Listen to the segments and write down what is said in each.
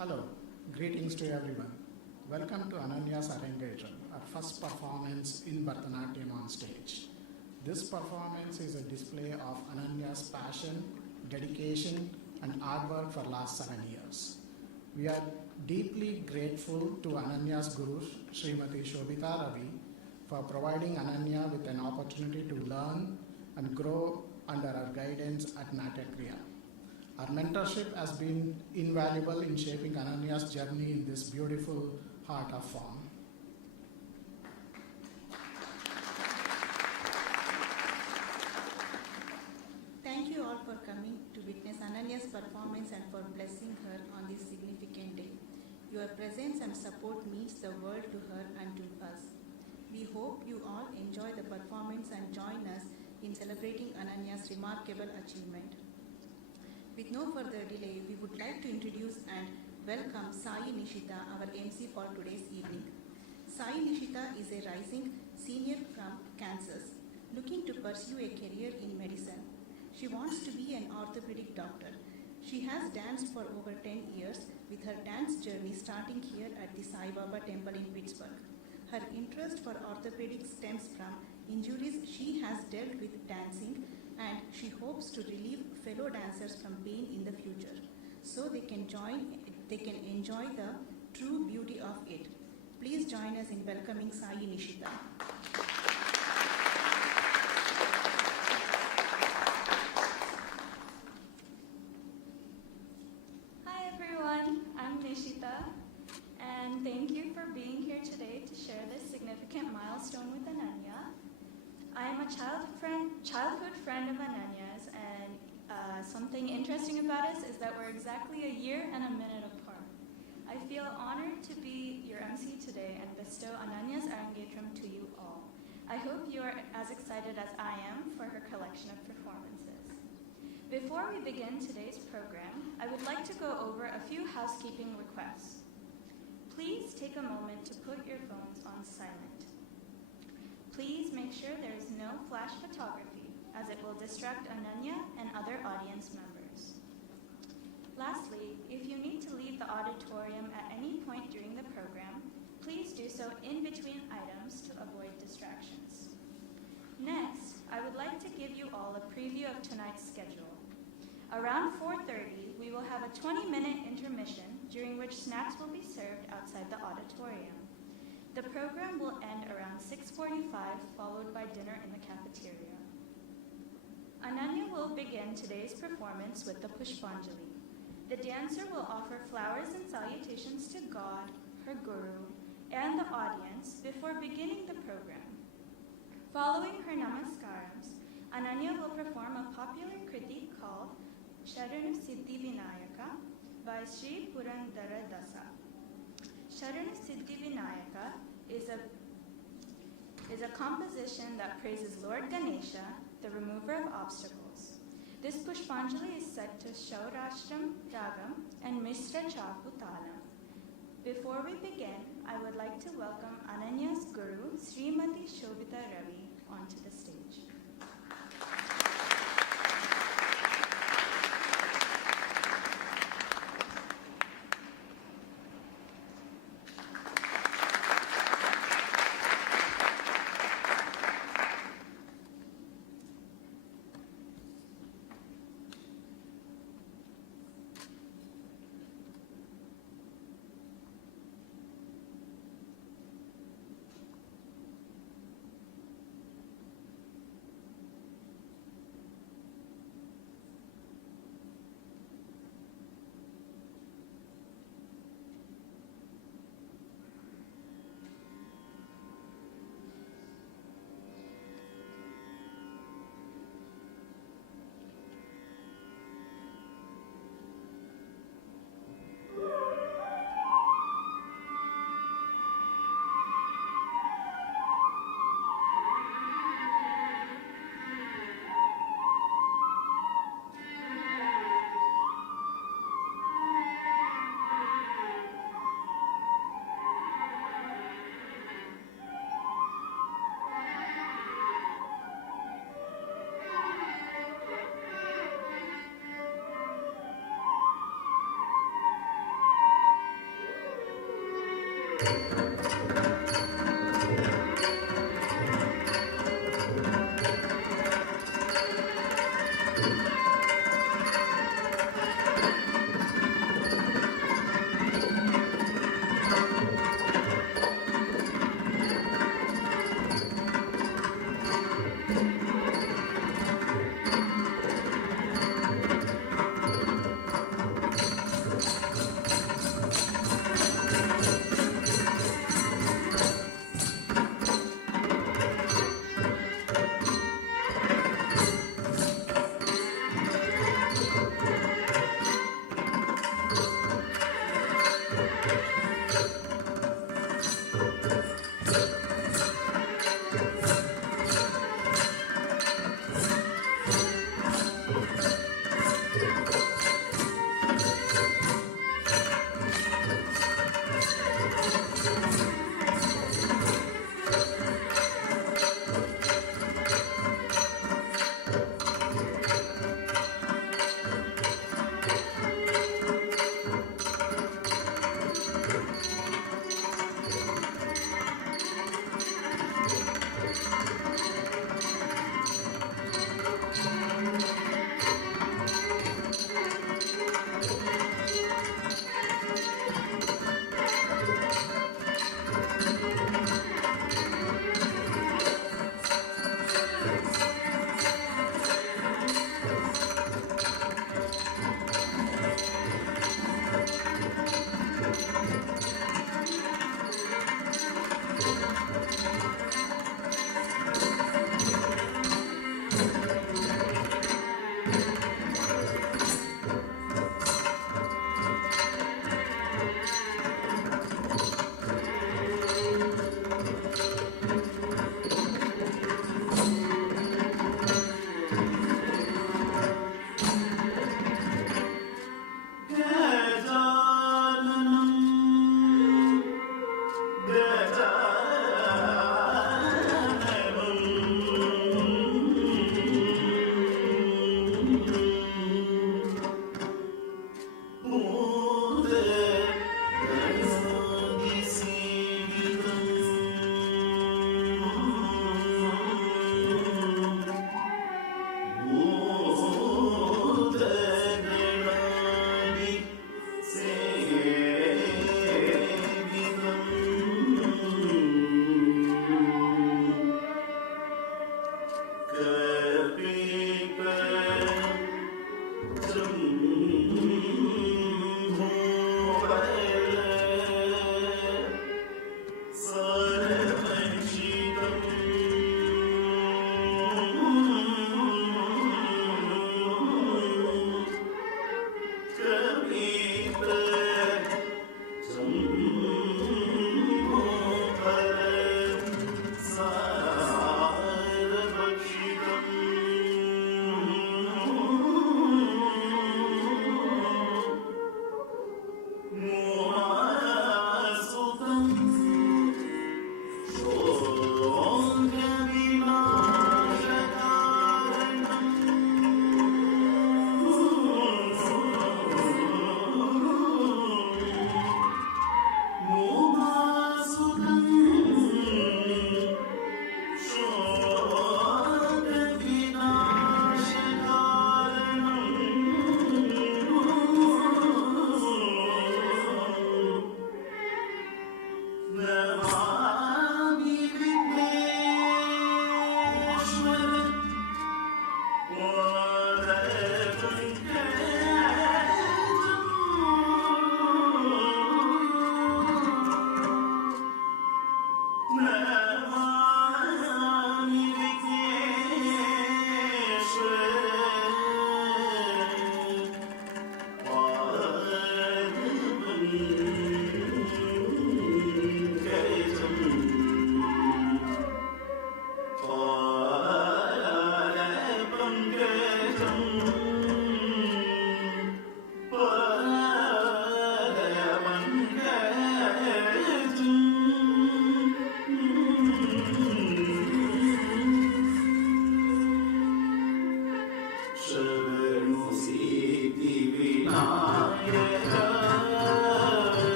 Hello, greetings to everyone. Welcome to Ananya's Arangetram, our first performance in Bharatanatyam on stage. This performance is a display of Ananya's passion, dedication, and artwork for last 7 years. We are deeply grateful to Ananya's guru, Srimati Shobhitha Ravi, for providing Ananya with an opportunity to learn and grow under her guidance at Nataraja. Our mentorship has been invaluable in shaping Ananya's journey in this beautiful art of form. Thank you all for coming to witness Ananya's performance and for blessing her on this significant day. Your presence and support means the world to her and to us. We hope you all enjoy the performance and join us in celebrating Ananya's remarkable achievement. With no further delay, we would like to introduce and welcome Sai Nishita, our MC for today's evening. Sai Nishita is a rising senior from Kansas, looking to pursue a career in medicine. She wants to be an orthopedic doctor. She has danced for over 10 years, with her dance journey starting here at the Sai Baba Temple in Pittsburgh. Her interest for orthopedics stems from injuries she has dealt with dancing, and she hopes to relieve fellow dancers from pain in the future, so they can enjoy the true beauty of it. Please join us in welcoming Sai Nishita. Hi everyone, I'm Nishita, and thank you for being here today to share this significant milestone with Ananya. I am a childhood friend of Ananya's, and something interesting about us is that we're exactly a year and a minute apart. I feel honored to be your MC today and bestow Ananya's Arangetram to you all. I hope you are as excited as I am for her collection of performances. Before we begin today's program, I would like to go over a few housekeeping requests. Please take a moment to put your phones on silent. Please make sure there is no flash photography, as it will distract Ananya and other audience members. Lastly, if you need to leave the auditorium at any point during the program, please do so in between items to avoid distractions. Next, I would like to give you all a preview of tonight's schedule. Around 4:30, we will have a 20-minute intermission, during which snacks will be served outside the auditorium. The program will end around 6:45, followed by dinner in the cafeteria. Ananya will begin today's performance with the Pushpanjali. The dancer will offer flowers and salutations to God, her guru, and the audience before beginning the program. Following her namaskarams, Ananya will perform a popular kriti called Sharanu Siddhi Vinayaka by Sri Purandara Dasa. Sharanu Siddhi Vinayaka is a composition that praises Lord Ganesha, the remover of obstacles. This Pushpanjali is set to Shaurashram Ragam and Mishra Chapu Talam. Before we begin, I would like to welcome Ananya's guru, Srimati Shobhitha Ravi, onto the stage.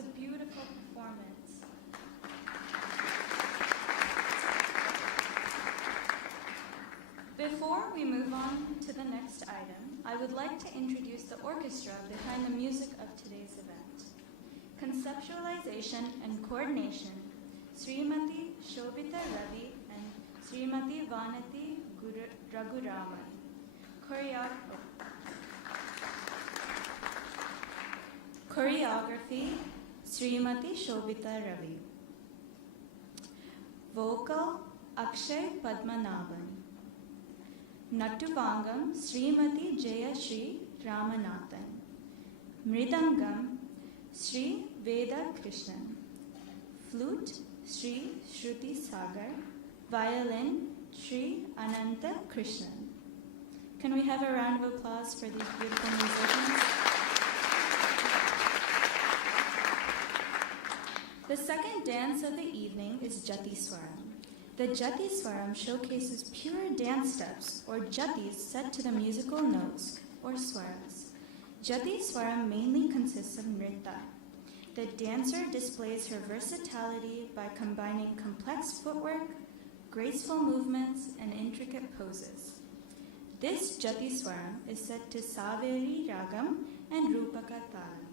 a beautiful performance. Before we move on to the next item, I would like to introduce the orchestra behind the music of today's event. Conceptualization and coordination, Srimati Shobhitha Ravi and Srimati Vanati Raguraman. Choreography, Srimati Shobhitha Ravi. Vocal, Akshay Padmanabhan. Nattuvangam, Srimati Jayashri Ramanathan. Mridangam, Sri Veda Krishnan. Flute, Sri Shruti Sagar. Violin, Sri Ananta Krishnan. Can we have a round of applause for these beautiful musicians? The second dance of the evening is Jatiswaram. The Jatiswaram showcases pure dance steps, or jatis set to the musical notes, or swaras. Jatiswaram mainly consists of nritta. The dancer displays her versatility by combining complex footwork, graceful movements, and intricate poses. This Jatiswaram is set to Saveri Ragam and Rupaka Talam.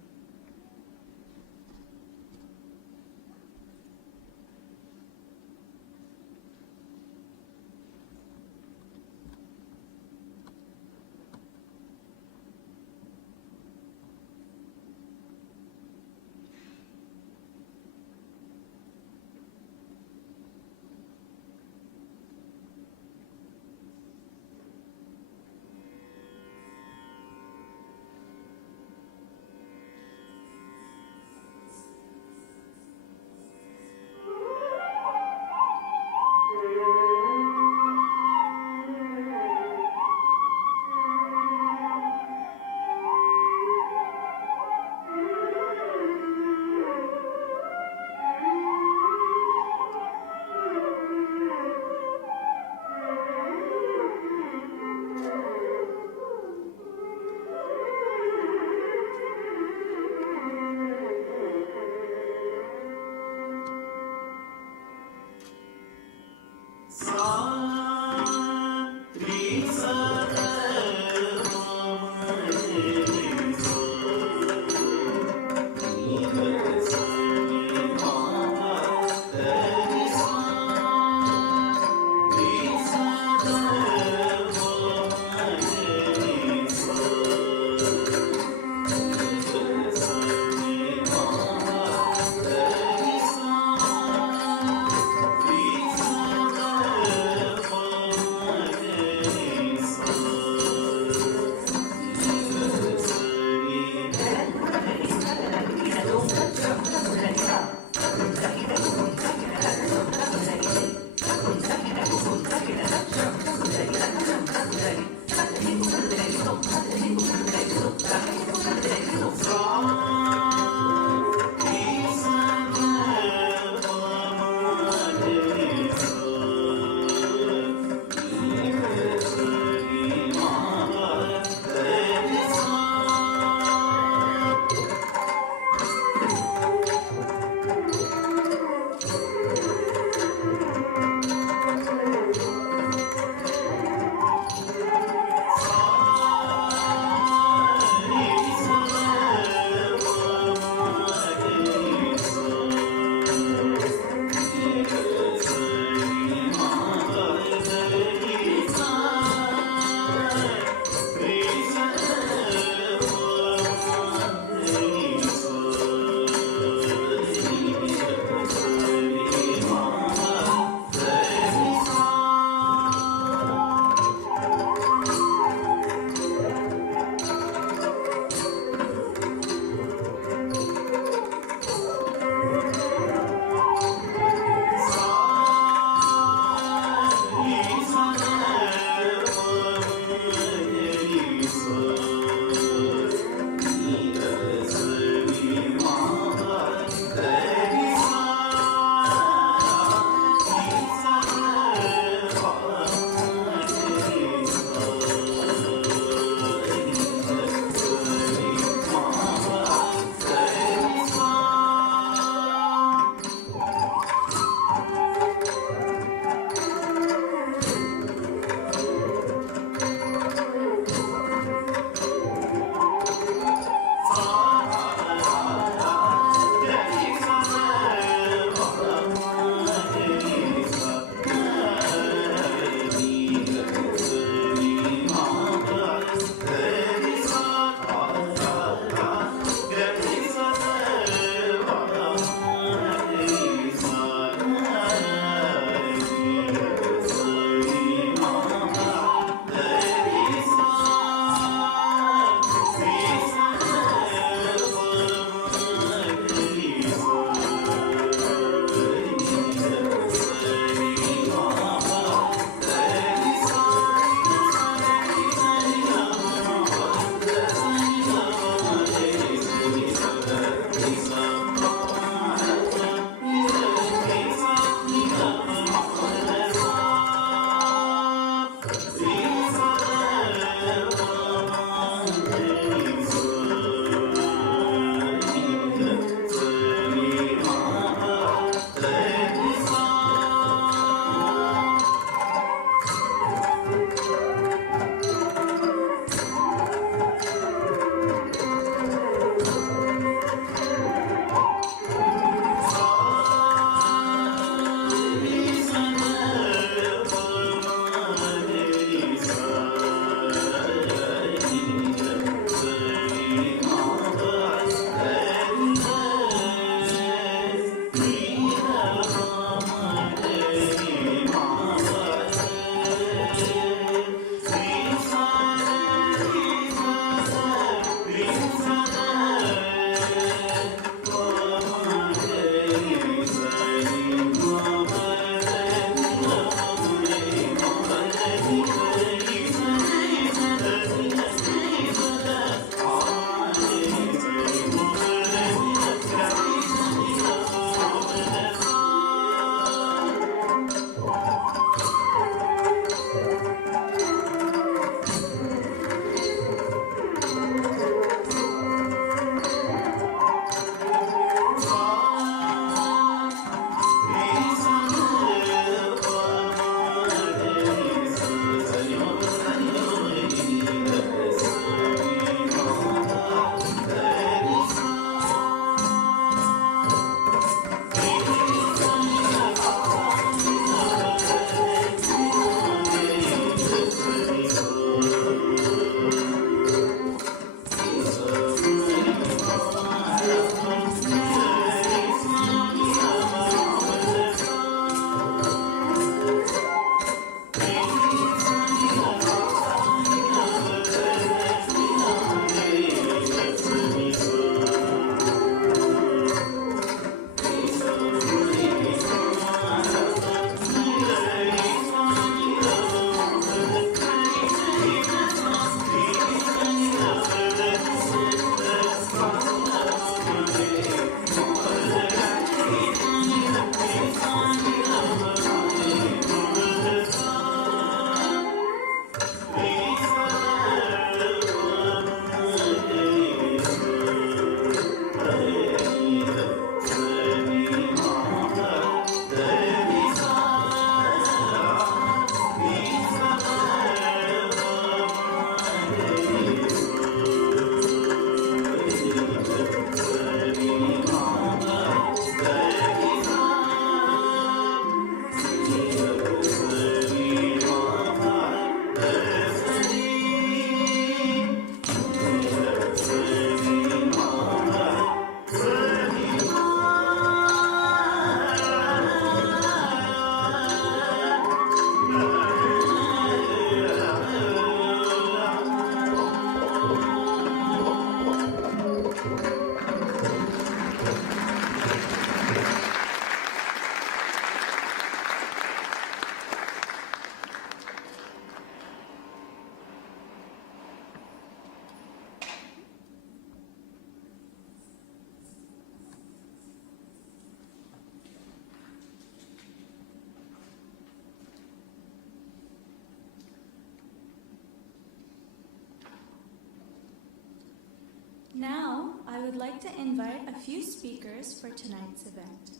I would like to invite a few speakers for tonight's event.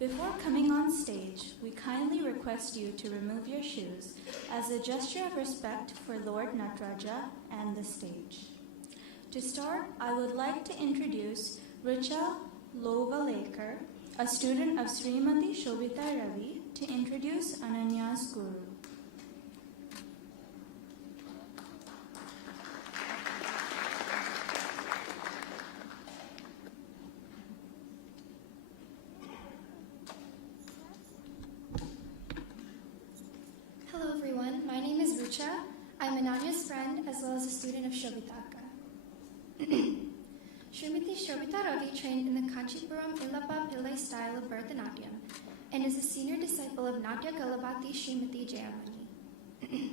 Before coming on stage, we kindly request you to remove your shoes as a gesture of respect for Lord Nataraja and the stage. To start, I would like to introduce Richa Lovalekar, a student of Srimati Shobhitha Ravi, to introduce Ananya's guru. Hello everyone, my name is Rucha. I'm Ananya's friend as well as a student of Shobhitha. Srimati Shobhitha Ravi trained in the Kanchipuram Illappa Pillai style of Bharatanatyam and is a senior disciple of Natya Kalabati Srimati Jayamani.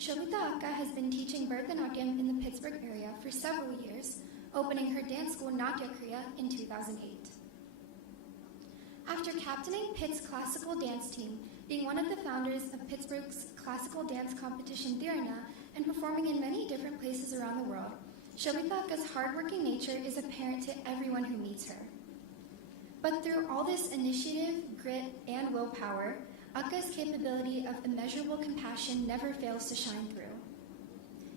Shobhitha Akka has been teaching Bharatanatyam in the Pittsburgh area for several years, opening her dance school Natya Kriya in 2008. After captaining Pitt's classical dance team, being one of the founders of Pittsburgh's classical dance competition Dhirna, and performing in many different places around the world, Shobhitha Akka's hardworking nature is apparent to everyone who meets her. But through all this initiative, grit, and willpower, Akka's capability of immeasurable compassion never fails to shine through.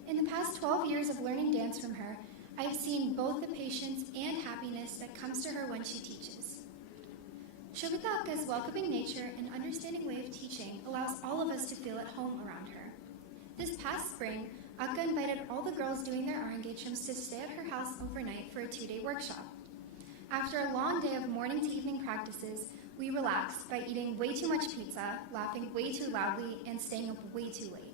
In the past 12 years of learning dance from her, I've seen both the patience and happiness that comes to her when she teaches. Shobhitha Akka's welcoming nature and understanding way of teaching allows all of us to feel at home around her. This past spring, Akka invited all the girls doing their Arangetrams to stay at her house overnight for a 2-day workshop. After a long day of morning to evening practices, we relaxed by eating way too much pizza, laughing way too loudly, and staying up way too late.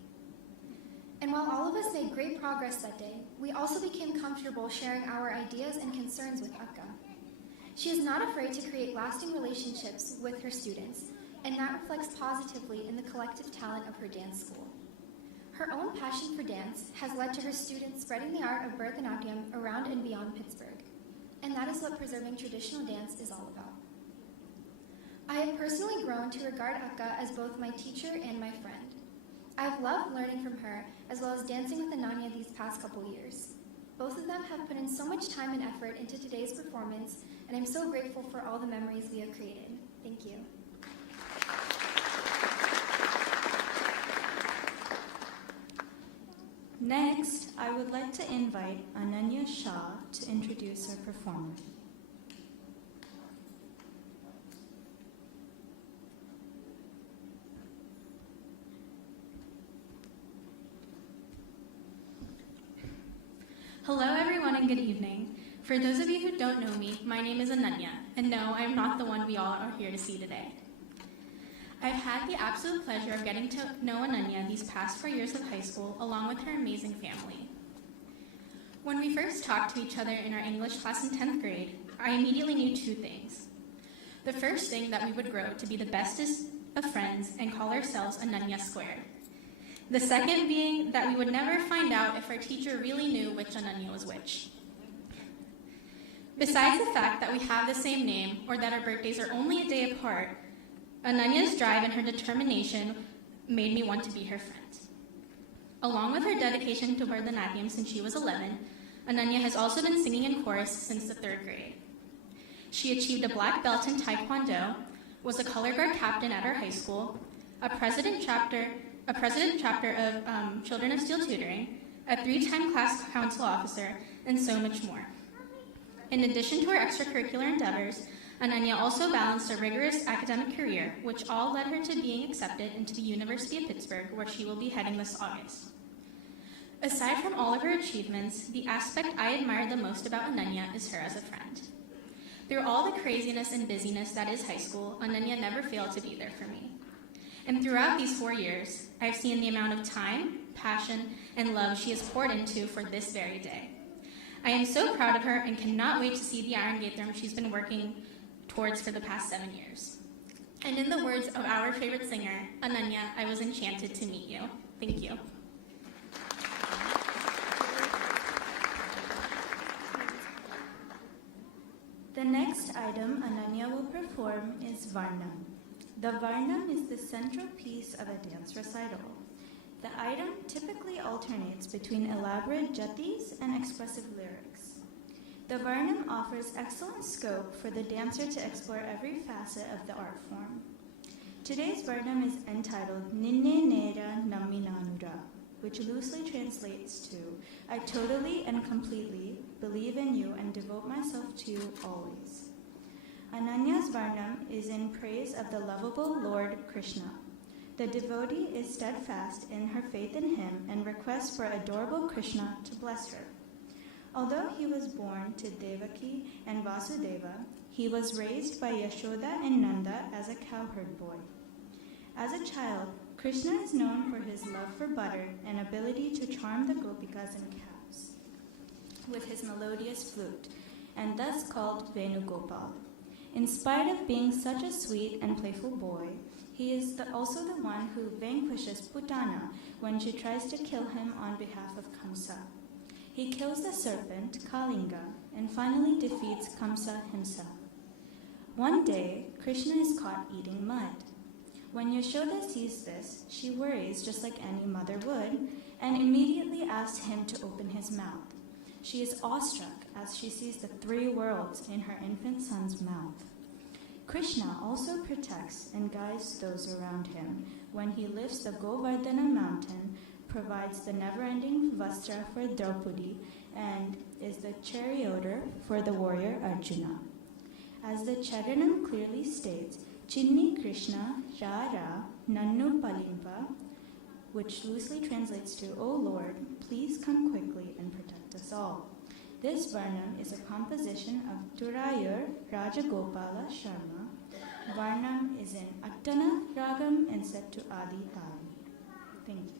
And while all of us made great progress that day, we also became comfortable sharing our ideas and concerns with Akka. She is not afraid to create lasting relationships with her students, and that reflects positively in the collective talent of her dance school. Her own passion for dance has led to her students spreading the art of Bharatanatyam around and beyond Pittsburgh, and that is what preserving traditional dance is all about. I have personally grown to regard Akka as both my teacher and my friend. I've loved learning from her as well as dancing with Ananya these past couple years. Both of them have put in so much time and effort into today's performance, and I'm so grateful for all the memories we have created. Thank you. Next, I would like to invite Ananya Shah to introduce our performer. Hello everyone and good evening. For those of you who don't know me, my name is Ananya, and no, I'm not the one we all are here to see today. I've had the absolute pleasure of getting to know Ananya these past 4 years of high school, along with her amazing family. When we first talked to each other in our English class in 10th grade, I immediately knew 2 things. The first thing, that we would grow to be the bestest of friends and call ourselves Ananya Squared. The second being that we would never find out if our teacher really knew which Ananya was which. Besides the fact that we have the same name, or that our birthdays are only a day apart, Ananya's drive and her determination made me want to be her friend. Along with her dedication to Bharatanatyam since she was 11, Ananya has also been singing in chorus since the 3rd grade. She achieved a black belt in Taekwondo, was a color guard captain at her high school, a president chapter of Children of Steel Tutoring, a 3-time class council officer, and so much more. In addition to her extracurricular endeavors, Ananya also balanced a rigorous academic career, which all led her to being accepted into the University of Pittsburgh, where she will be heading this August. Aside from all of her achievements, the aspect I admire the most about Ananya is her as a friend. Through all the craziness and busyness that is high school, Ananya never failed to be there for me. And throughout these 4 years, I've seen the amount of time, passion, and love she has poured into for this very day. I am so proud of her and cannot wait to see the Arangetram she's been working towards for the past 7 years. And in the words of our favorite singer, Ananya, I was enchanted to meet you. Thank you. The next item Ananya will perform is Varnam. The Varnam is the central piece of a dance recital. The item typically alternates between elaborate jatis and expressive lyrics. The Varnam offers excellent scope for the dancer to explore every facet of the art form. Today's Varnam is entitled Ninne Nera Namminanura, which loosely translates to, I totally and completely believe in you and devote myself to you always. Ananya's Varnam is in praise of the lovable Lord Krishna. The devotee is steadfast in her faith in him and requests for adorable Krishna to bless her. Although he was born to Devaki and Vasudeva, he was raised by Yashoda and Nanda as a cowherd boy. As a child, Krishna is known for his love for butter and ability to charm the gopikas and cows with his melodious flute, and thus called Venugopal. In spite of being such a sweet and playful boy, he is also the one who vanquishes Putana when she tries to kill him on behalf of Kamsa. He kills the serpent, Kalinga, and finally defeats Kamsa himself. One day, Krishna is caught eating mud. When Yashoda sees this, she worries just like any mother would, and immediately asks him to open his mouth. She is awestruck as she sees the three worlds in her infant son's mouth. Krishna also protects and guides those around him when he lifts the Govardhana mountain, provides the never-ending vastra for Draupadi, and is the charioteer for the warrior Arjuna. As the Charanam clearly states, Chinni Krishna Rara Nannu Palimpa, which loosely translates to, O Lord, please come quickly and protect us all. This Varnam is a composition of Turayur Rajagopala Sharma. Varnam is in Attana Ragam and set to Adi Tali. Thank you.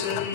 Thank you.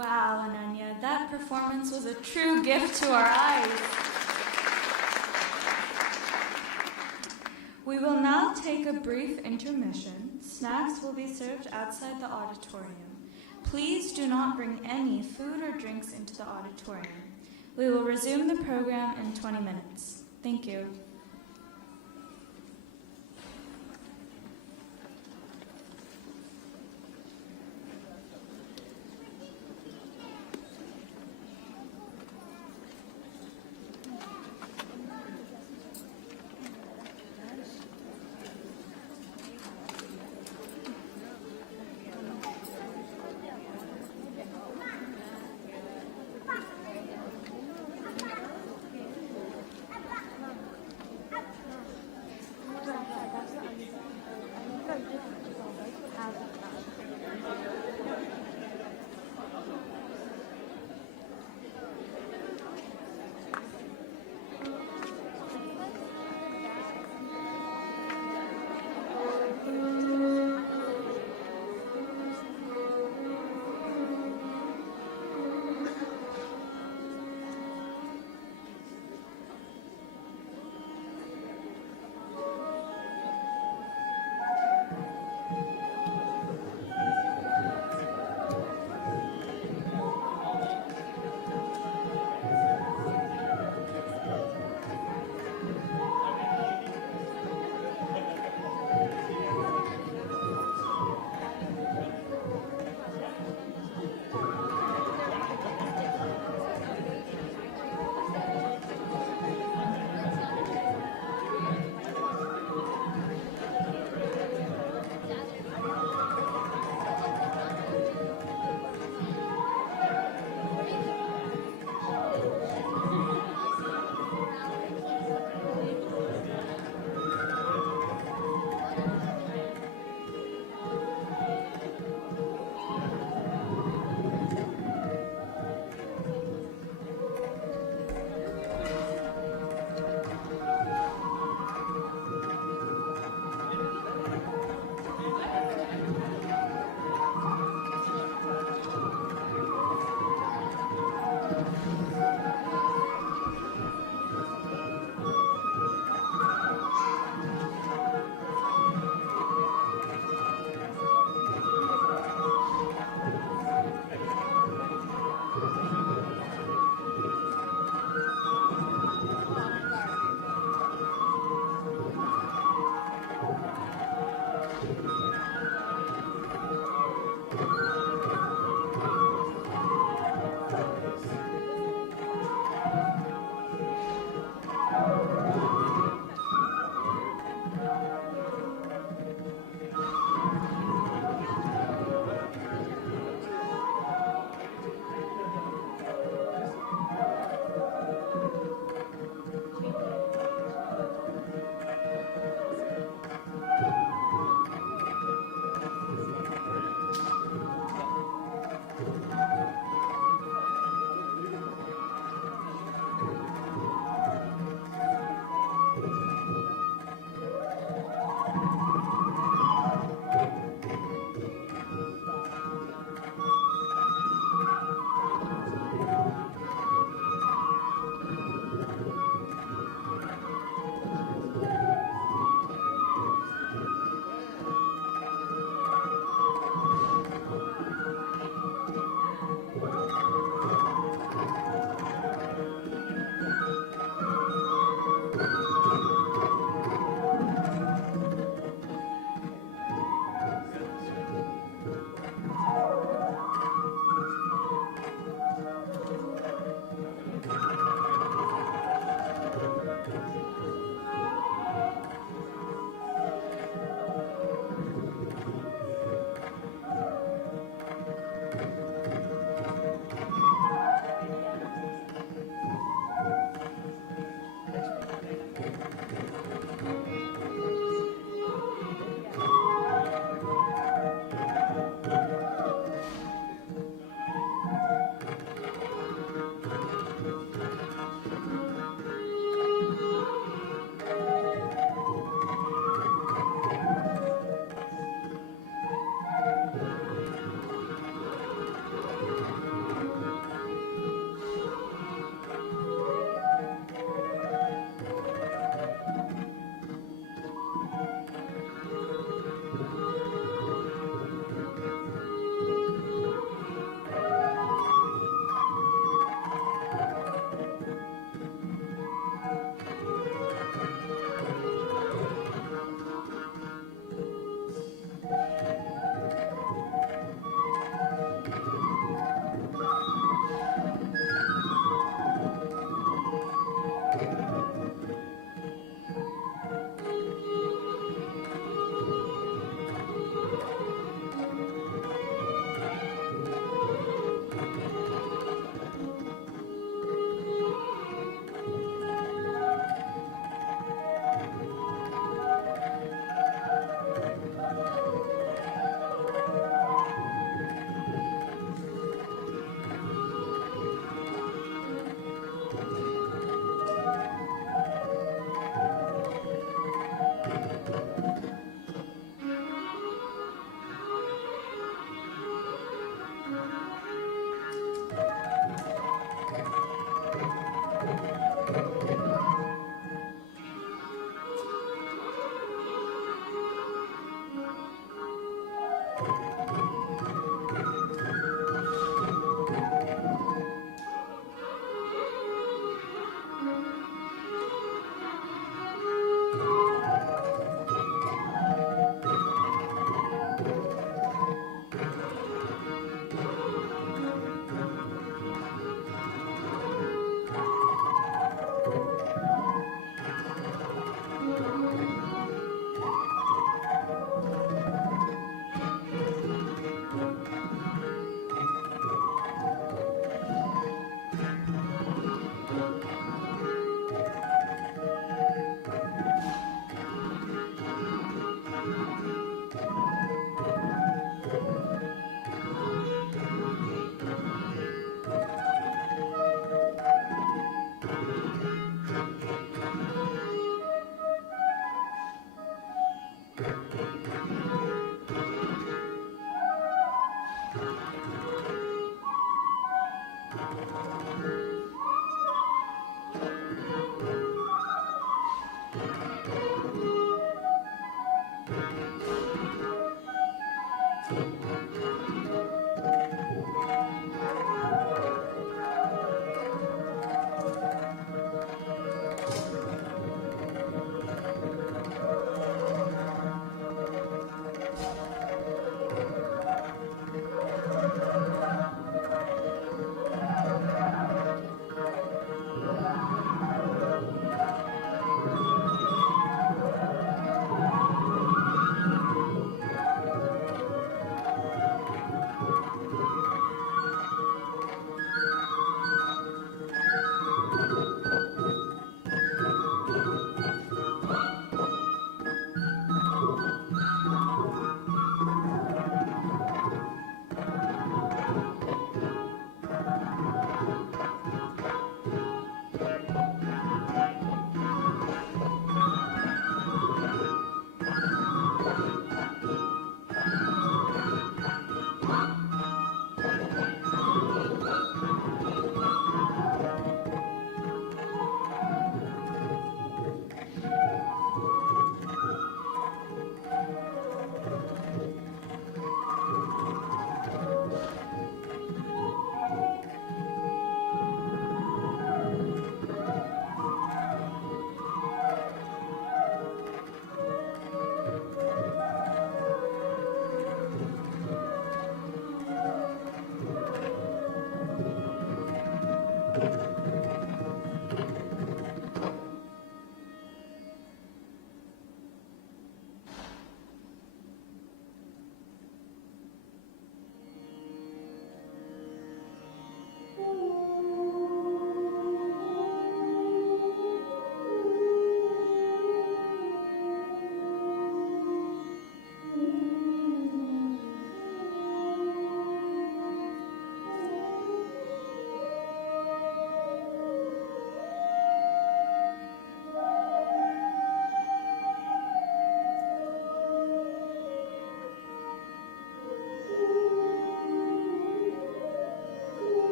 Wow, Ananya, that performance was a true gift to our eyes. We will now take a brief intermission. Snacks will be served outside the auditorium. Please do not bring any food or drinks into the auditorium. We will resume the program in 20 minutes. Thank you.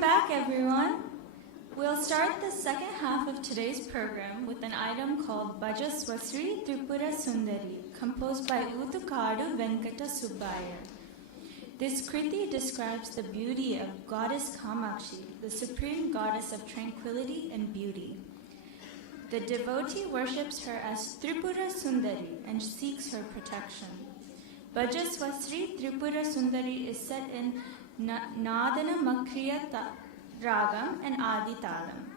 Welcome back, everyone. We'll start the second half of today's program with an item called Bhajaswasri Tripura Sundari, composed by Udukadu Venkata Subbaya. This kriti describes the beauty of Goddess Kamakshi, the supreme goddess of tranquility and beauty. The devotee worships her as Tripura Sundari and seeks her protection. Bhajaswasri Tripura Sundari is set in Nadana Makriya Ragam and Adi Talam.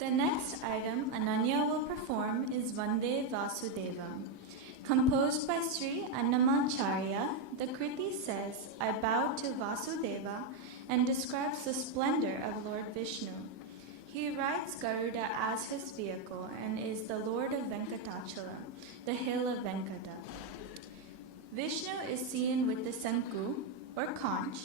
The next item Ananyaa will perform is Vande Vasudevam. Composed by Sri Annamacharya, the Kriti says, I bow to Vasudeva and describes the splendor of Lord Vishnu. He rides Garuda as his vehicle and is the Lord of Venkatachalam, the hill of Venkata. Vishnu is seen with the Sanku, or conch,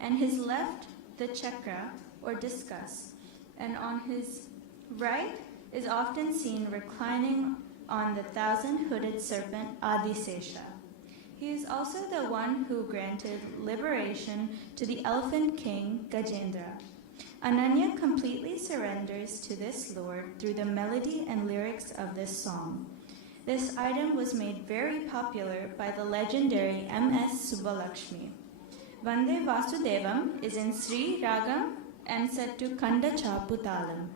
and his left the chakra, or discus, and on his right is often seen reclining on the thousand-hooded serpent Adisesha. He is also the one who granted liberation to the elephant king Gajendra. Ananya completely surrenders to this Lord through the melody and lyrics of this song. This item was made very popular by the legendary M.S. Subbalakshmi. Vande Vasudevam is in Sri Ragam and set to Kanda Chaputalam.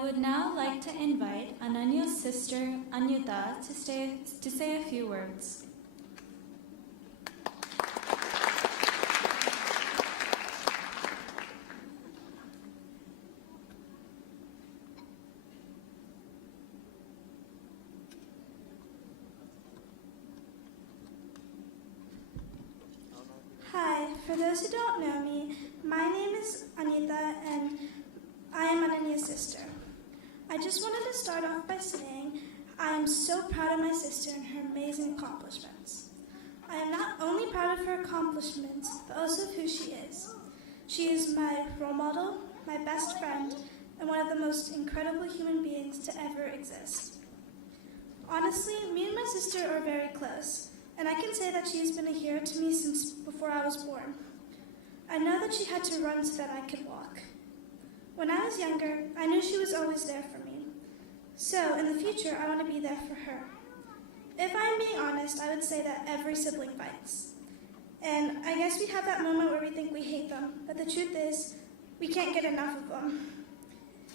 I would now like to invite Ananya's sister, Anyuta, to say a few words. Hi, for those who don't know me, my name is Anyuta and I am Ananya's sister. I just wanted to start off by saying I am so proud of my sister and her amazing accomplishments. I am not only proud of her accomplishments, but also of who she is. She is my role model, my best friend, and one of the most incredible human beings to ever exist. Honestly, me and my sister are very close, and I can say that she has been a hero to me since before I was born. I know that she had to run so that I could walk. When I was younger, I knew she was always there for me. So, in the future, I want to be there for her. If I'm being honest, I would say that every sibling fights. And I guess we have that moment where we think we hate them, but the truth is, we can't get enough of them.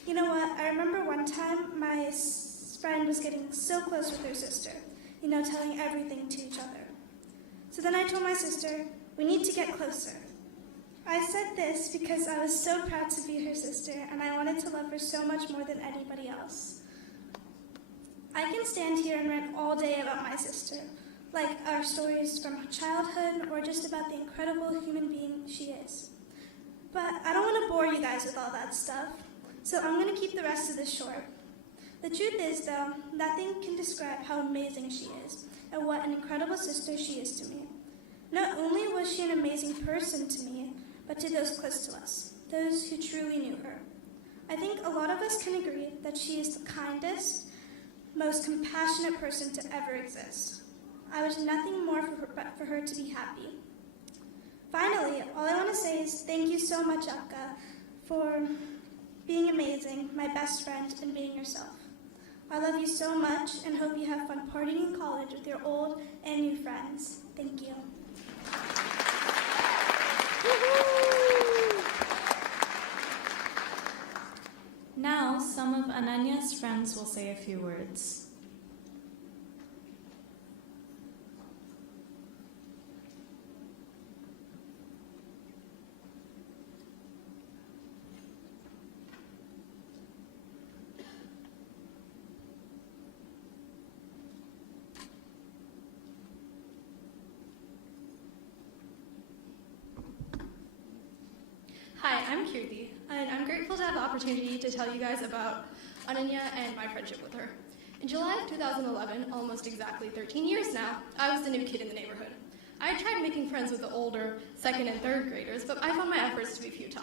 You know what? I remember one time my friend was getting so close with her sister, telling everything to each other. So then I told my sister, we need to get closer. I said this because I was so proud to be her sister, and I wanted to love her so much more than anybody else. I can stand here and rant all day about my sister, like our stories from childhood or just about the incredible human being she is. But I don't want to bore you guys with all that stuff, so I'm going to keep the rest of this short. The truth is, though, nothing can describe how amazing she is and what an incredible sister she is to me. Not only was she an amazing person to me, but to those close to us, those who truly knew her. I think a lot of us can agree that she is the kindest, most compassionate person to ever exist. I wish nothing more but for her to be happy. Finally, all I want to say is thank you so much, Akka, for being amazing, my best friend, and being yourself. I love you so much and hope you have fun partying in college with your old and new friends. Thank you. Now, some of Ananya's friends will say a few words. Hi, I'm Kirti, and I'm grateful to have the opportunity to tell you guys about Ananya and my friendship with her. In July of 2011, almost exactly 13 years now, I was the new kid in the neighborhood. I had tried making friends with the older second and third graders, but I found my efforts to be futile.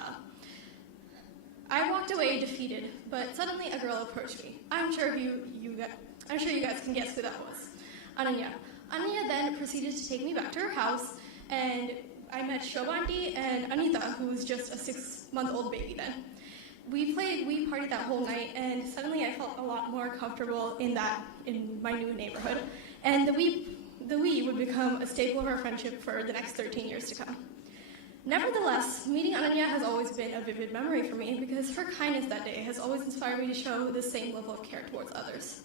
I walked away defeated, but suddenly a girl approached me. I'm sure you guys can guess who that was. Ananya. Ananya then proceeded to take me back to her house, and I met Shobhitha and Anita, who was just a 6-month-old baby then. We partied that whole night, and suddenly I felt a lot more comfortable in my new neighborhood. And the we would become a staple of our friendship for the next 13 years to come. Nevertheless, meeting Ananya has always been a vivid memory for me because her kindness that day has always inspired me to show the same level of care towards others.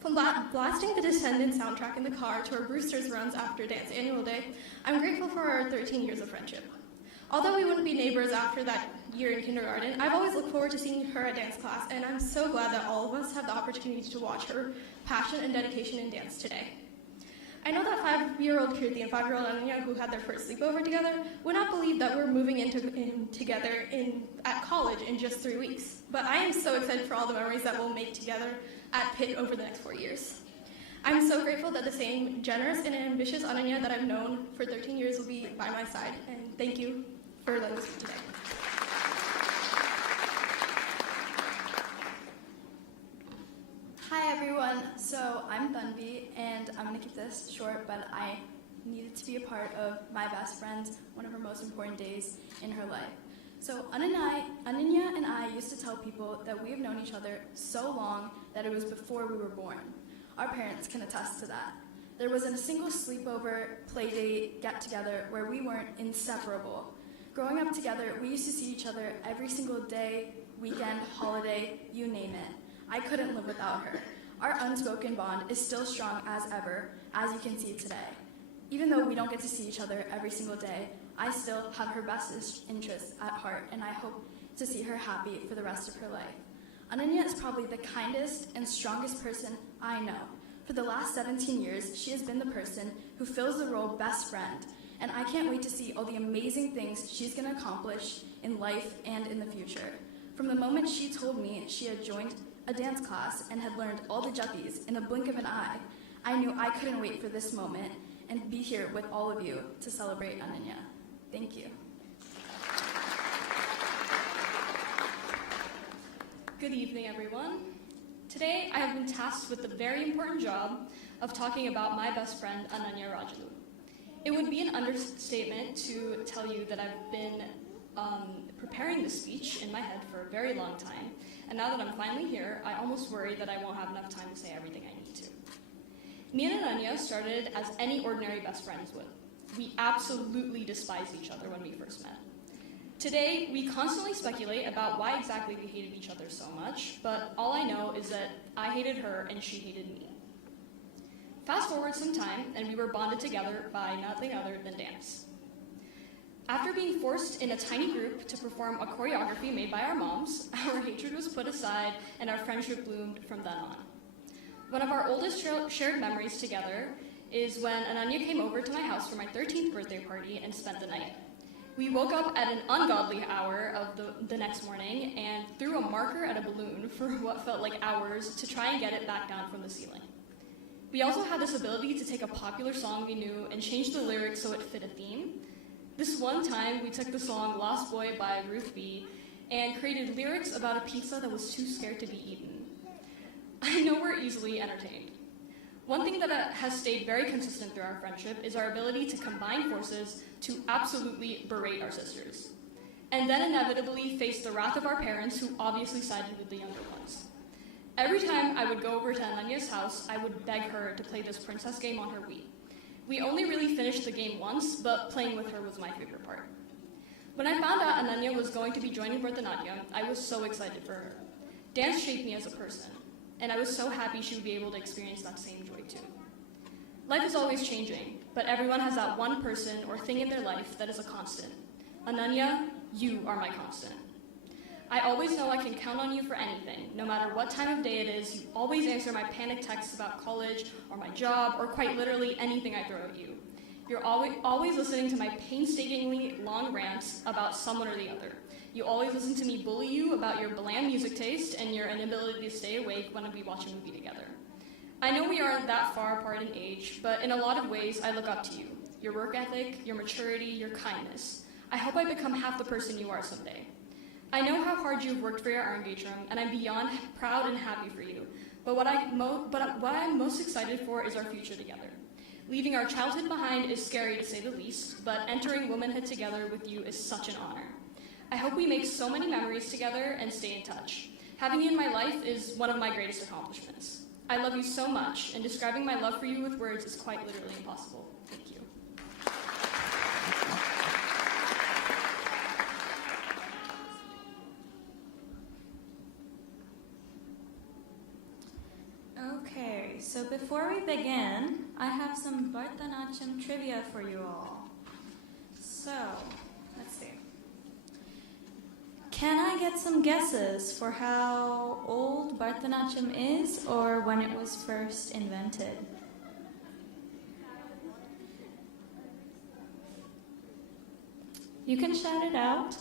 From blasting the Descendants soundtrack in the car to our Brewster's runs after dance annual day, I'm grateful for our 13 years of friendship. Although we wouldn't be neighbors after that year in kindergarten, I've always looked forward to seeing her at dance class, and I'm so glad that all of us have the opportunity to watch her passion and dedication in dance today. I know that 5-year-old Kirti and 5-year-old Ananya, who had their first sleepover together, would not believe that we're moving in together at college in just 3 weeks. But I am so excited for all the memories that we'll make together at Pitt over the next 4 years. I'm so grateful that the same generous and ambitious Ananya that I've known for 13 years will be by my side, and thank you for letting me speak today. Hi everyone, so I'm Thanvi, and I'm going to keep this short, but I needed to be a part of my best friend's one of her most important days in her life. So Ananya and I used to tell people that we have known each other so long that it was before we were born. Our parents can attest to that. There wasn't a single sleepover, play date, get-together where we weren't inseparable. Growing up together, we used to see each other every single day, weekend, holiday, you name it. I couldn't live without her. Our unspoken bond is still strong as ever, as you can see today. Even though we don't get to see each other every single day, I still have her best interests at heart, and I hope to see her happy for the rest of her life. Ananyaa is probably the kindest and strongest person I know. For the last 17 years, she has been the person who fills the role best friend, and I can't wait to see all the amazing things she's going to accomplish in life and in the future. From the moment she told me she had joined a dance class and had learned all the Jatis in a blink of an eye, I knew I couldn't wait for this moment and be here with all of you to celebrate Ananyaa. Thank you. Good evening, everyone. Today, I have been tasked with the very important job of talking about my best friend, Ananyaa Rajulu. It would be an understatement to tell you that I've been preparing this speech in my head for a very long time, and now that I'm finally here, I almost worry that I won't have enough time to say everything I need to. Me and Ananyaa started as any ordinary best friends would. We absolutely despised each other when we first met. Today, we constantly speculate about why exactly we hated each other so much, but all I know is that I hated her and she hated me. Fast forward some time, and we were bonded together by nothing other than dance. After being forced in a tiny group to perform a choreography made by our moms, our hatred was put aside and our friendship bloomed from then on. One of our oldest shared memories together is when Ananyaa came over to my house for my 13th birthday party and spent the night. We woke up at an ungodly hour of the next morning and threw a marker at a balloon for what felt like hours to try and get it back down from the ceiling. We also had this ability to take a popular song we knew and change the lyrics so it fit a theme. This one time, we took the song Lost Boy by Ruth B. and created lyrics about a pizza that was too scared to be eaten. I know we're easily entertained. One thing that has stayed very consistent through our friendship is our ability to combine forces to absolutely berate our sisters, and then inevitably face the wrath of our parents who obviously sided with the younger ones. Every time I would go over to Ananyaa's house, I would beg her to play this princess game on her Wii. We only really finished the game once, but playing with her was my favorite part. When I found out Ananyaa was going to be joining Bharatanatyam, I was so excited for her. Dance shaped me as a person, and I was so happy she would be able to experience that same joy too. Life is always changing, but everyone has that one person or thing in their life that is a constant. Ananyaa, you are my constant. I always know I can count on you for anything. No matter what time of day it is, you always answer my panic texts about college or my job or quite literally anything I throw at you. You're always listening to my painstakingly long rants about someone or the other. You always listen to me bully you about your bland music taste and your inability to stay awake when we watch a movie together. I know we aren't that far apart in age, but in a lot of ways I look up to you. Your work ethic, your maturity, your kindness. I hope I become half the person you are someday. I know how hard you've worked for your Arangetram, and I'm beyond proud and happy for you. But what I'm most excited for is our future together. Leaving our childhood behind is scary to say the least, but entering womanhood together with you is such an honor. I hope we make so many memories together and stay in touch. Having you in my life is one of my greatest accomplishments. I love you so much, and describing my love for you with words is quite literally impossible. Thank you. Okay, so before we begin, I have some Bharatanatyam trivia for you all. So, let's see. Can I get some guesses for how old Bharatanatyam is or when it was first invented? You can shout it out.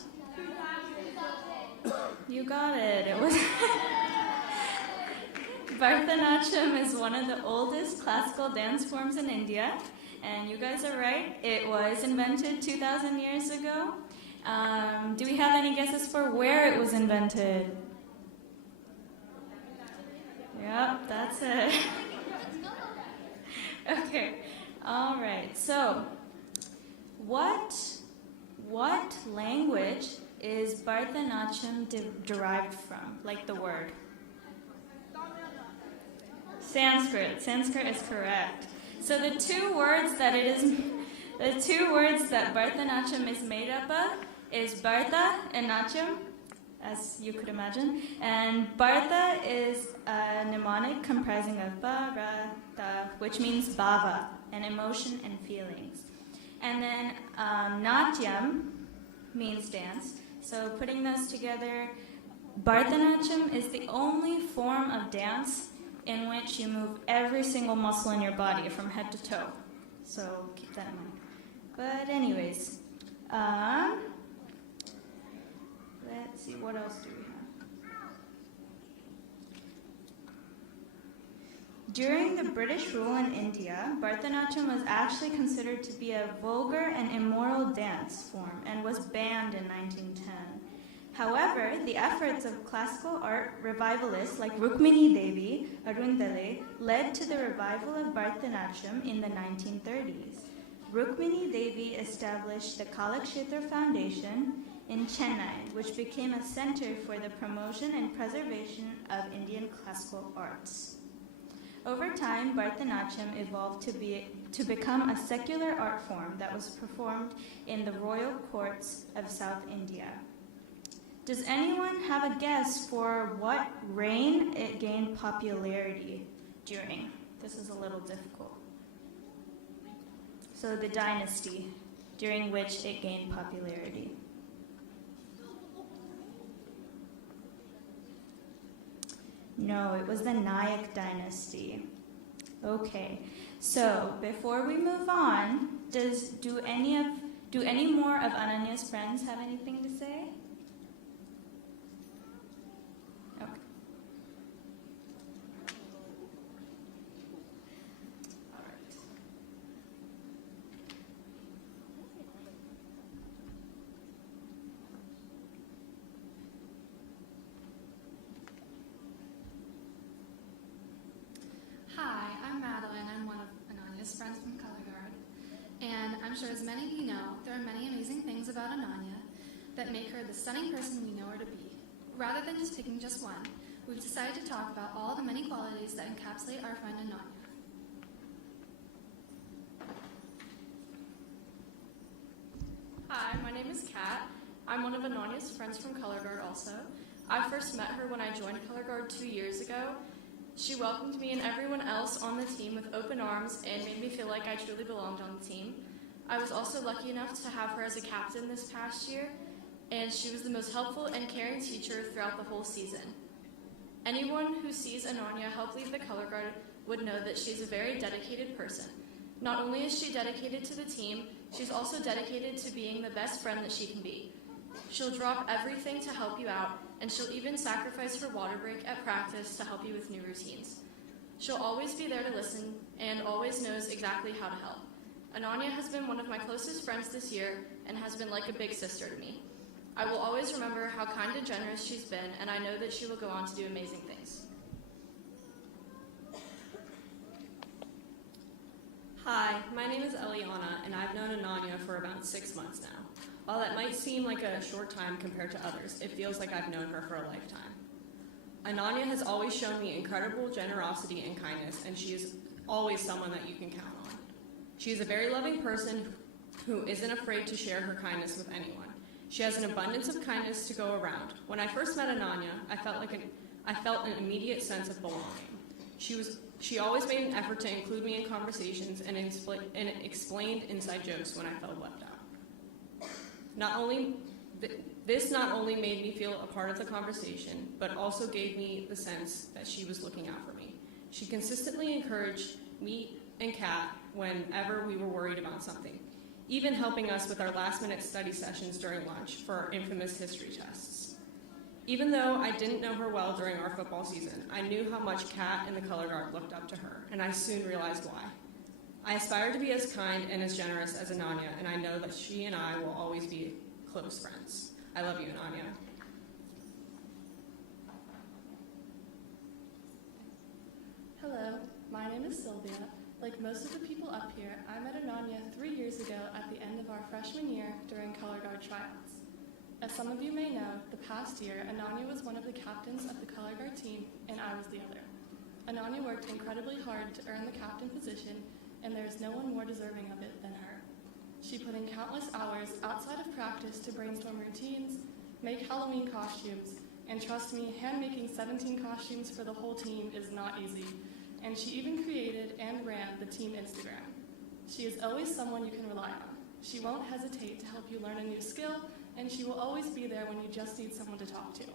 You got it. It was Bharatanatyam is one of the oldest classical dance forms in India, and you guys are right. It was invented 2,000 years ago. Do we have any guesses for where it was invented? Yep, that's it. Okay, all right. So, what language is Bharatanatyam derived from? Like the word? Sanskrit. Sanskrit is correct. So the two words that Bharatanatyam is made up of is Bharata and Natyam. as you could imagine. And Bharata is a mnemonic comprising of Bharata, which means bhava, and emotion and feelings. And then Natyam means dance. So putting those together, Bharatanatyam is the only form of dance in which you move every single muscle in your body from head to toe. So keep that in mind. But anyways, let's see, what else do we have? During the British rule in India, Bharatanatyam was actually considered to be a vulgar and immoral dance form and was banned in 1910. However, the efforts of classical art revivalists like Rukmini Devi, Arundale, led to the revival of Bharatanatyam in the 1930s. Rukmini Devi established the Kamakshi Stotram Foundation in Chennai, which became a center for the promotion and preservation of Indian classical arts. Over time, Bharatanatyam evolved to become a secular art form that was performed in the royal courts of South India. Does anyone have a guess for what reign it gained popularity during? This is a little difficult. So the dynasty during which it gained popularity. No, it was the Nayak dynasty. Okay, so before we move on, do any more of Ananya's friends have anything to say? Okay. All right. Hi, I'm Madeline. I'm one of Ananya's friends from Color Guard. And I'm sure as many of you know, there are many amazing things about Ananya that make her the stunning person we know her to be. Rather than just picking just one, we've decided to talk about all the many qualities that encapsulate our friend Ananya. Hi, my name is Kat. I'm one of Ananya's friends from Color Guard also. I first met her when I joined Color Guard 2 years ago. She welcomed me and everyone else on the team with open arms and made me feel like I truly belonged on the team. I was also lucky enough to have her as a captain this past year, and she was the most helpful and caring teacher throughout the whole season. Anyone who sees Ananya help leave the Color Guard would know that she's a very dedicated person. Not only is she dedicated to the team, she's also dedicated to being the best friend that she can be. She'll drop everything to help you out, and she'll even sacrifice her water break at practice to help you with new routines. She'll always be there to listen and always knows exactly how to help. Ananya has been one of my closest friends this year and has been like a big sister to me. I will always remember how kind and generous she's been, and I know that she will go on to do amazing things. Hi, my name is Eliana, and I've known Ananya for about 6 months now. While that might seem like a short time compared to others, it feels like I've known her for a lifetime. Ananya has always shown me incredible generosity and kindness, and she is always someone that you can count on. She is a very loving person who isn't afraid to share her kindness with anyone. She has an abundance of kindness to go around. When I first met Ananya, I felt an immediate sense of belonging. She always made an effort to include me in conversations and explained inside jokes when I felt left out. This not only made me feel a part of the conversation, but also gave me the sense that she was looking out for me. She consistently encouraged me and Kat whenever we were worried about something, even helping us with our last-minute study sessions during lunch for our infamous history tests. Even though I didn't know her well during our football season, I knew how much Kat and the Color Guard looked up to her, and I soon realized why. I aspire to be as kind and as generous as Ananya, and I know that she and I will always be close friends. I love you, Ananya. Hello, my name is Sylvia. Like most of the people up here, I met Ananya 3 years ago at the end of our freshman year during Color Guard tryouts. As some of you may know, the past year, Ananya was one of the captains of the Color Guard team, and I was the other. Ananya worked incredibly hard to earn the captain position, and there is no one more deserving of it than her. She put in countless hours outside of practice to brainstorm routines, make Halloween costumes, and trust me, hand-making 17 costumes for the whole team is not easy. And she even created and ran the team Instagram. She is always someone you can rely on. She won't hesitate to help you learn a new skill, and she will always be there when you just need someone to talk to.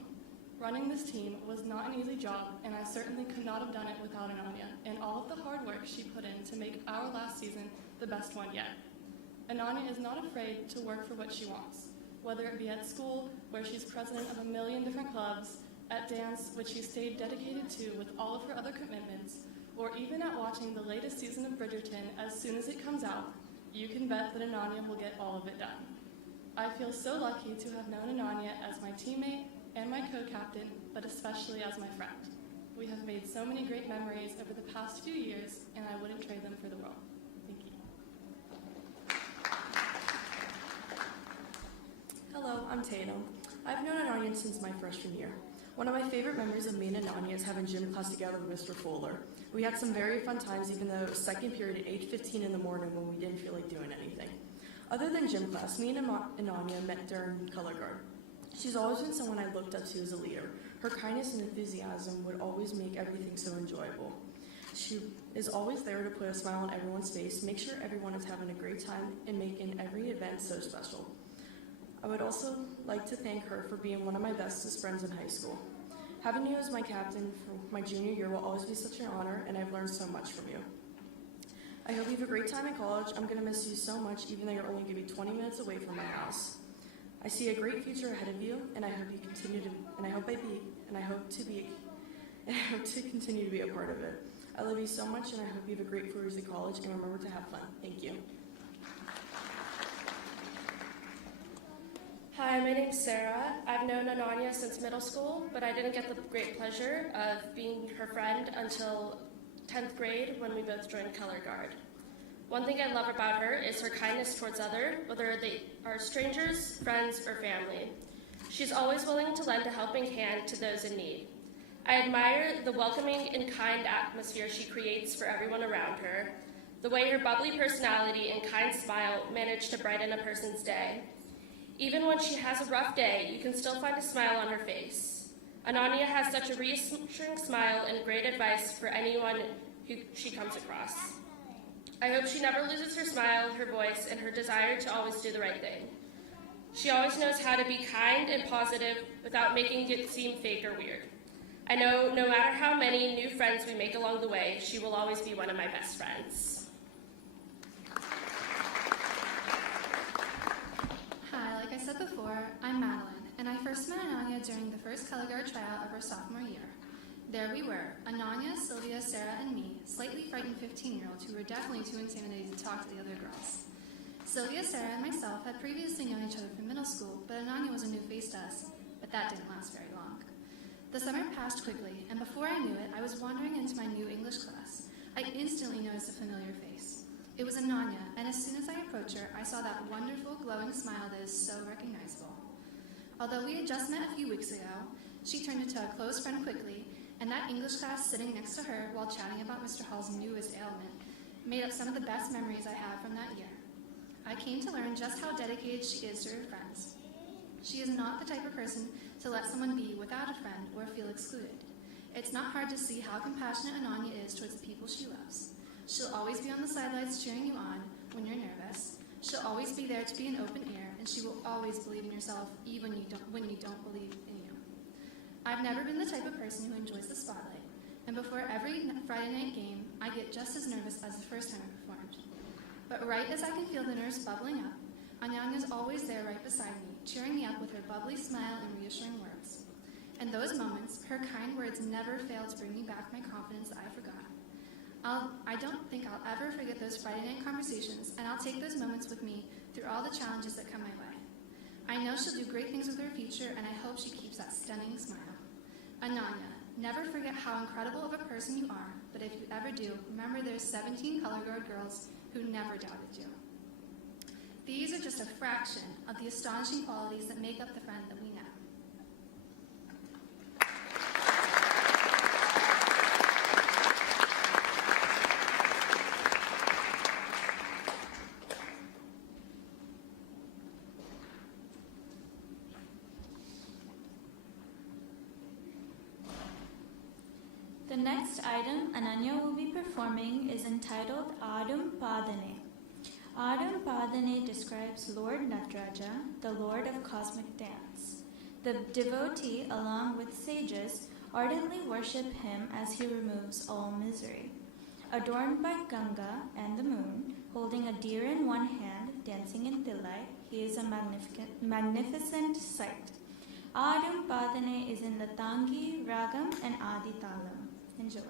Running this team was not an easy job, and I certainly could not have done it without Ananyaa and all of the hard work she put in to make our last season the best one yet. Ananyaa is not afraid to work for what she wants, whether it be at school, where she's president of a million different clubs, at dance, which she stayed dedicated to with all of her other commitments, or even at watching the latest season of Bridgerton as soon as it comes out. You can bet that Ananyaa will get all of it done. I feel so lucky to have known Ananyaa as my teammate and my co-captain, but especially as my friend. We have made so many great memories over the past few years, and I wouldn't trade them for the world. Thank you. Hello, I'm Tatum. I've known Ananyaa since my freshman year. One of my favorite memories of me and Ananyaa is having gym class together with Mr. Fuller. We had some very fun times, even though it was second period at 8:15 in the morning when we didn't feel like doing anything. Other than gym class, me and Ananyaa met during color guard. She's always been someone I looked up to as a leader. Her kindness and enthusiasm would always make everything so enjoyable. She is always there to put a smile on everyone's face, make sure everyone is having a great time, and making every event so special. I would also like to thank her for being one of my bestest friends in high school. Having you as my captain for my junior year will always be such an honor, and I've learned so much from you. I hope you have a great time in college. I'm going to miss you so much, even though you're only going to be 20 minutes away from my house. I see a great future ahead of you, and I hope you continue to, and I hope to continue to be a part of it. I love you so much, and I hope you have a great 4 years at college, and remember to have fun. Thank you. Hi, my name's Sarah. I've known Ananyaa since middle school, but I didn't get the great pleasure of being her friend until 10th grade when we both joined color guard. One thing I love about her is her kindness towards others, whether they are strangers, friends, or family. She's always willing to lend a helping hand to those in need. I admire the welcoming and kind atmosphere she creates for everyone around her, the way her bubbly personality and kind smile manage to brighten a person's day. Even when she has a rough day, you can still find a smile on her face. Ananyaa has such a reassuring smile and great advice for anyone who she comes across. I hope she never loses her smile, her voice, and her desire to always do the right thing. She always knows how to be kind and positive without making it seem fake or weird. I know no matter how many new friends we make along the way, she will always be one of my best friends. Hi, like I said before, I'm Madeline, and I first met Ananyaa during the first color guard tryout of her sophomore year. There we were, Ananyaa, Sylvia, Sarah, and me, slightly frightened 15-year-olds who were definitely too intimidated to talk to the other girls. Sylvia, Sarah, and myself had previously known each other from middle school, but Ananyaa was a new face to us, but that didn't last very long. The summer passed quickly, and before I knew it, I was wandering into my new English class. I instantly noticed a familiar face. It was Ananyaa, and as soon as I approached her, I saw that wonderful, glowing smile that is so recognizable. Although we had just met a few weeks ago, she turned into a close friend quickly, and that English class sitting next to her while chatting about Mr. Hall's newest ailment made up some of the best memories I had from that year. I came to learn just how dedicated she is to her friends. She is not the type of person to let someone be without a friend or feel excluded. It's not hard to see how compassionate Ananyaa is towards the people she loves. She'll always be on the sidelines cheering you on when you're nervous. She'll always be there to be an open ear, and she will always believe in yourself even when you don't believe in you. I've never been the type of person who enjoys the spotlight, and before every Friday night game, I get just as nervous as the first time I performed. But right as I can feel the nerves bubbling up, Ananyaa is always there right beside me, cheering me up with her bubbly smile and reassuring words. In those moments, her kind words never fail to bring me back my confidence that I forgot. I don't think I'll ever forget those Friday night conversations, and I'll take those moments with me through all the challenges that come my way. I know she'll do great things with her future, and I hope she keeps that stunning smile. Ananyaa, never forget how incredible of a person you are, but if you ever do, remember there's 17 color guard girls who never doubted you. These are just a fraction of the astonishing qualities that make up the friend that we know. next item Ananya will be performing is entitled Adum Padane. Adum Padane describes Lord Nataraja, the Lord of cosmic dance. The devotee, along with sages, ardently worship him as he removes all misery. Adorned by Ganga and the moon, holding a deer in one hand, dancing in Tillai, he is a magnificent sight. Adum Padane is in the Tangi, Ragam, and Adi Talam. Enjoy.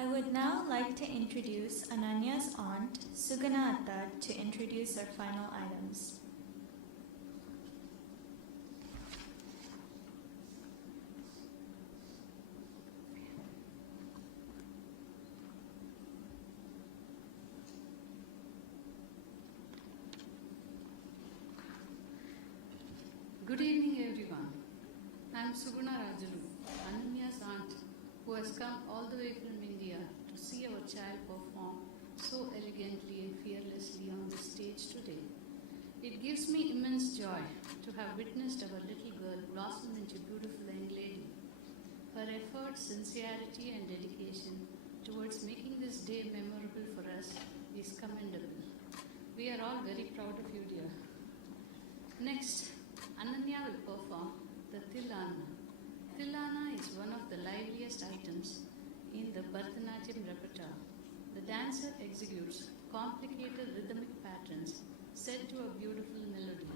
I would now like to introduce Ananya's aunt, Sugana Atta, to introduce our final items. Good evening, everyone. I am Sugana Rajulu, Ananya's aunt, who has come all the way from India to see our child perform so elegantly and fearlessly on the stage today. It gives me immense joy to have witnessed our little girl blossom into a beautiful young lady. Her effort, sincerity, and dedication towards making this day memorable for us is commendable. We are all very proud of you, dear. Next, Ananya will perform the Tilana. Tilana is one of the liveliest items in the Bharatanatyam repertoire. The dancer executes complicated rhythmic patterns set to a beautiful melody.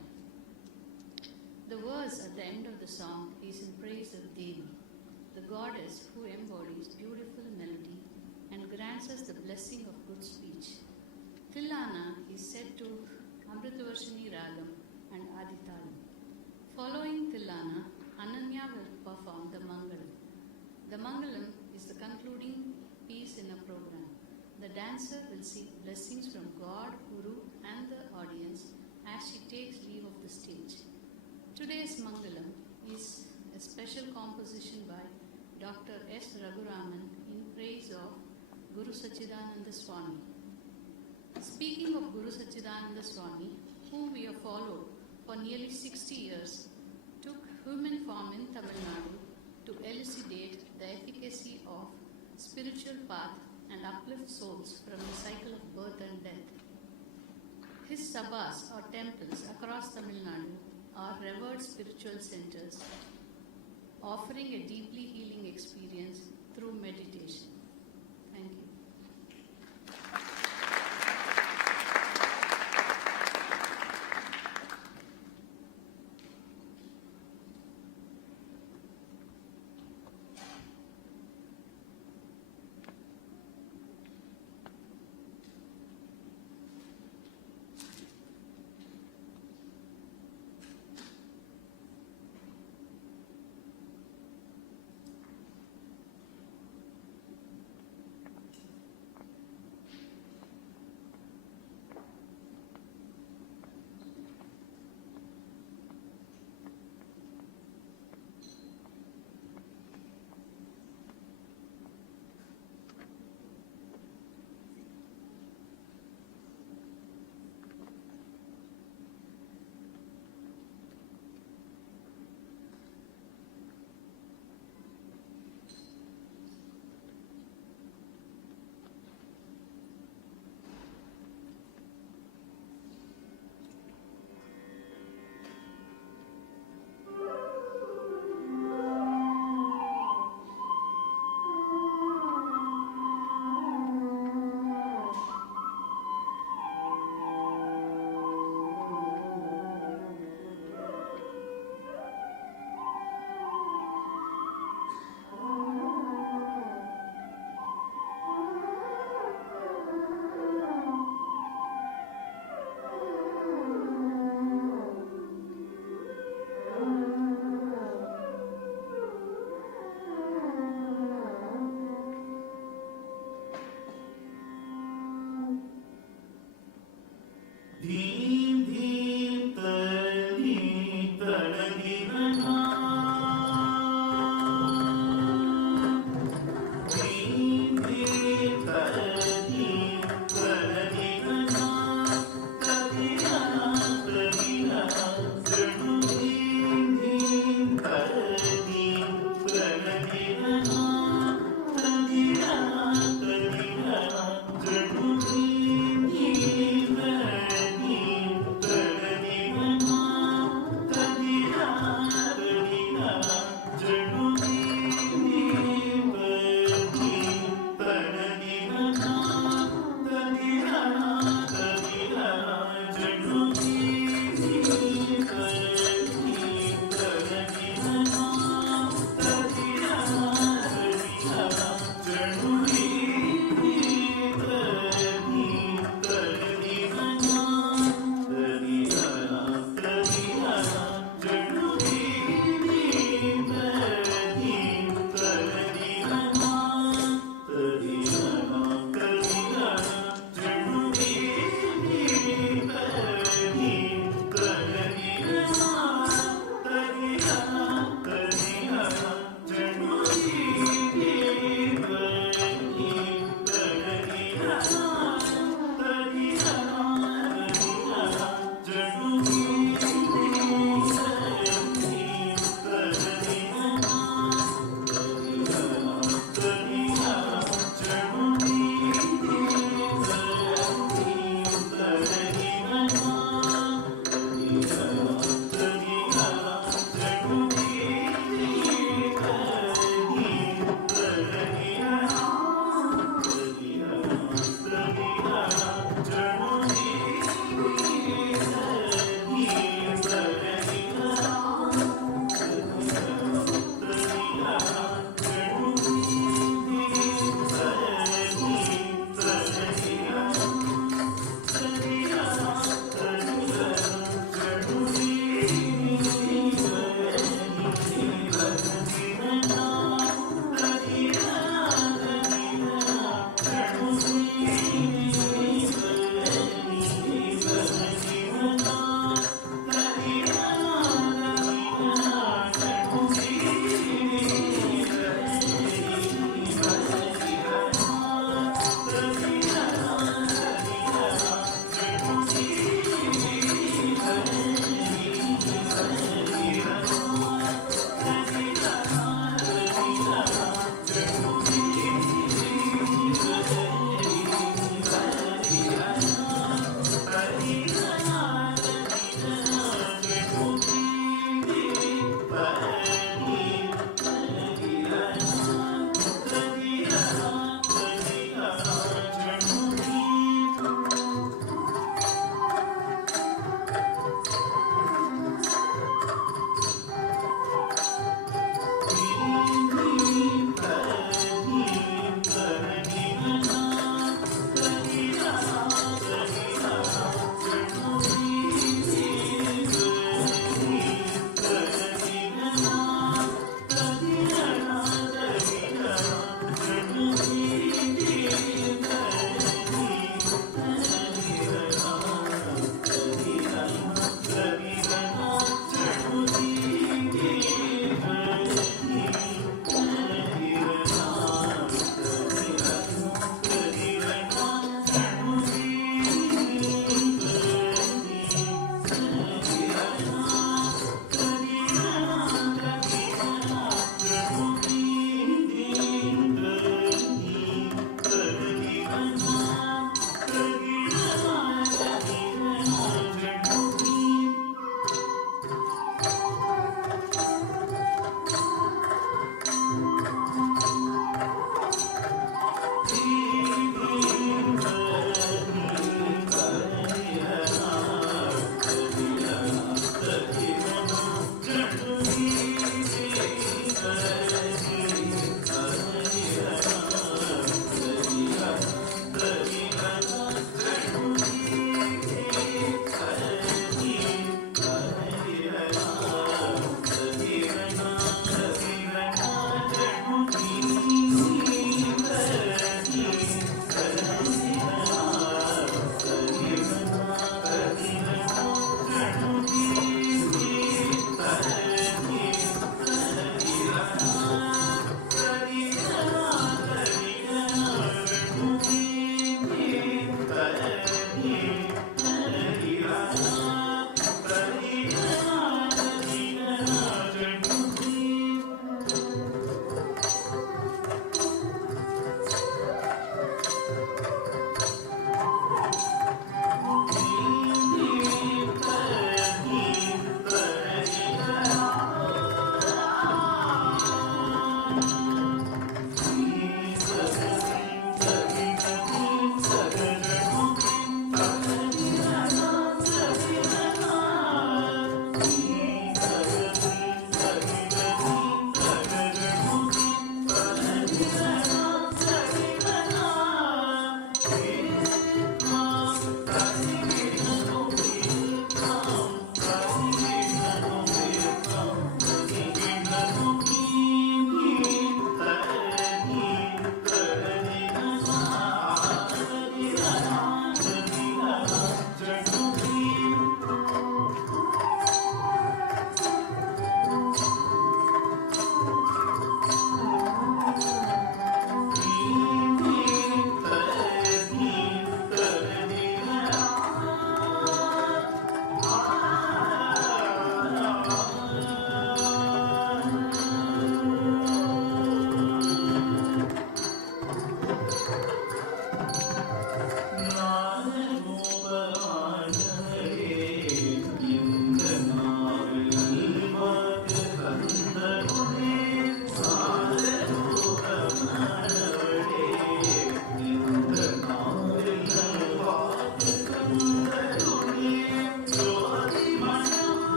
The verse at the end of the song is in praise of Devi, the goddess who embodies beautiful melody and grants us the blessing of good speech. Tilana is set to Amritavarshini Ragam and Aditalam. Following Tilana, Ananya will perform the Mangalam. The Mangalam is the concluding piece in a program. The dancer will seek blessings from God, Guru, and the audience as she takes leave of the stage. Today's Mangalam is a special composition by Dr. S. Raghuraman in praise of Guru Sachidananda Swami. Speaking of Guru Sachidananda Swami, whom we have followed for nearly 60 years, took human form in Tamil Nadu to elucidate the efficacy of spiritual path and uplift souls from the cycle of birth and death. His sabhas or temples across Tamil Nadu are revered spiritual centers, offering a deeply healing experience through meditation. Thank you.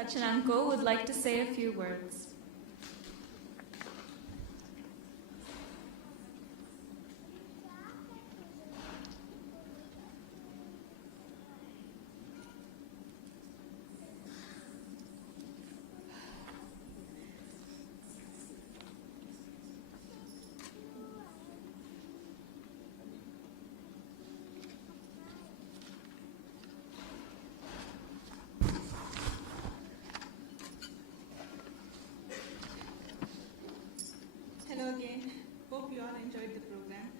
Sachinanko would like to say a few words. Hello again. Hope you all enjoyed the program.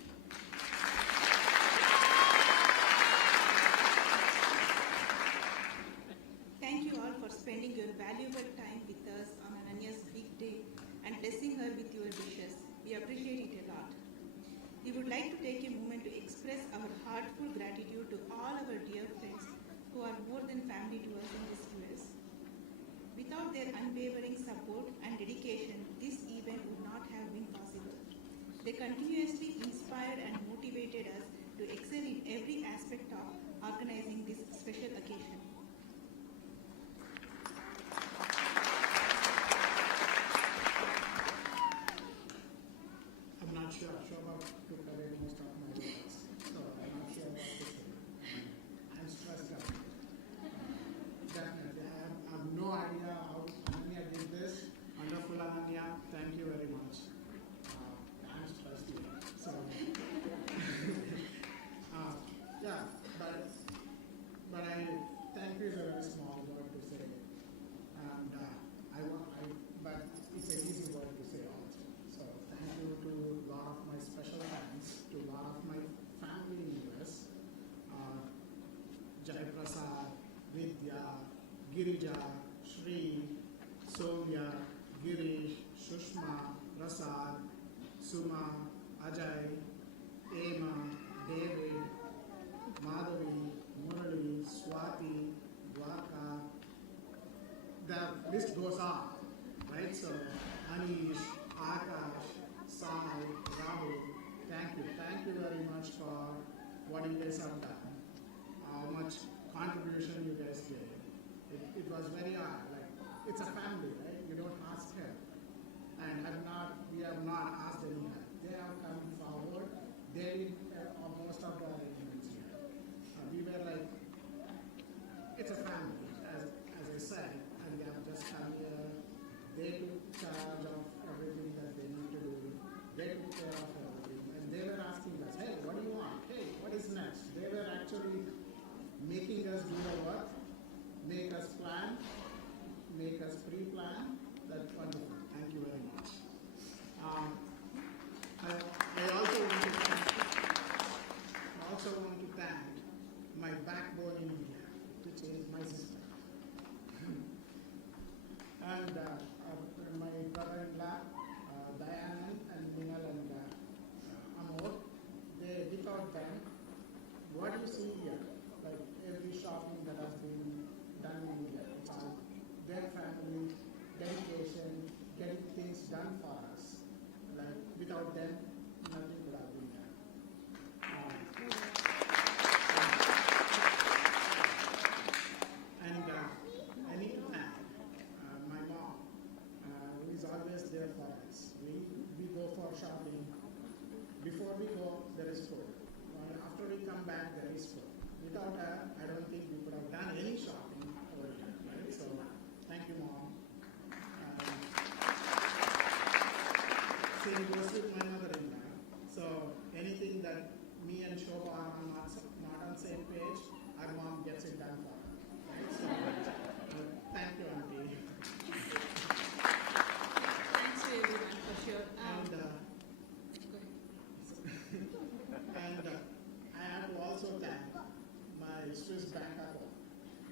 Thank you all for spending your valuable time with us on Ananya's big day and blessing her with your wishes. We appreciate it a lot. We would like to take a moment to express our heartfelt gratitude to all our dear friends who are more than family to us in this US. Without their unwavering support and dedication, this event would not have been possible. They continuously inspired and motivated us to excel in every aspect of organizing this special occasion. I'm not sure. Shobha took away most of my words, so I'm not sure what to say. I'm stressed out. Definitely. I have no idea how Ananya did this. Wonderful Ananya. Thank you very much. I'm stressed here. So, yeah, but I thank you is a very small word to say. And but it's an easy word to say also. So thank you to a lot of my special friends, to a lot of my family in US, Jai Prasad, Vidya, Girija, Shri, Soumya, Girish, Shushma, Prasad, Suma, Ajay, Emma, David, Madhavi, Murali, Swati, Dwaka. The list goes on, right? So Anish, Akash, Sai, Ravi, thank you very much for what you guys have done, how much contribution you guys gave. It was very hard, like it's a family, right? You don't ask help, and we have not asked any help. They have come forward. They did most of the arrangements here. We were like, it's a family, as I said, and they have just come here. They took charge of everything that they need to do. They took care of everything, and they were asking us, hey, what do you want? Hey, what is next? They were actually making us do the work, make us plan, make us pre-plan. That's wonderful. Thank you very much. I also want to thank my backbone in India, which is my sister. And my brother-in-law, Dayanand and Minal and Amor, without them, what you see here, like every shopping that has been done in India, it's all their family, dedication, getting things done for us. Like without them, nothing could have been done. And I need to thank my mom, who is always there for us. We go for shopping. Before we go, there is food. After we come back, there is food. Without her, I don't think we could have done any shopping over here. Right? So, thank you, Mom. Same goes with my mother-in-law. So, anything that me and Shobha are not on the same page, our mom gets it done for her. Right? So, thank you, Auntie. Thanks to everyone for sure. And I have to also thank my Swiss bank account,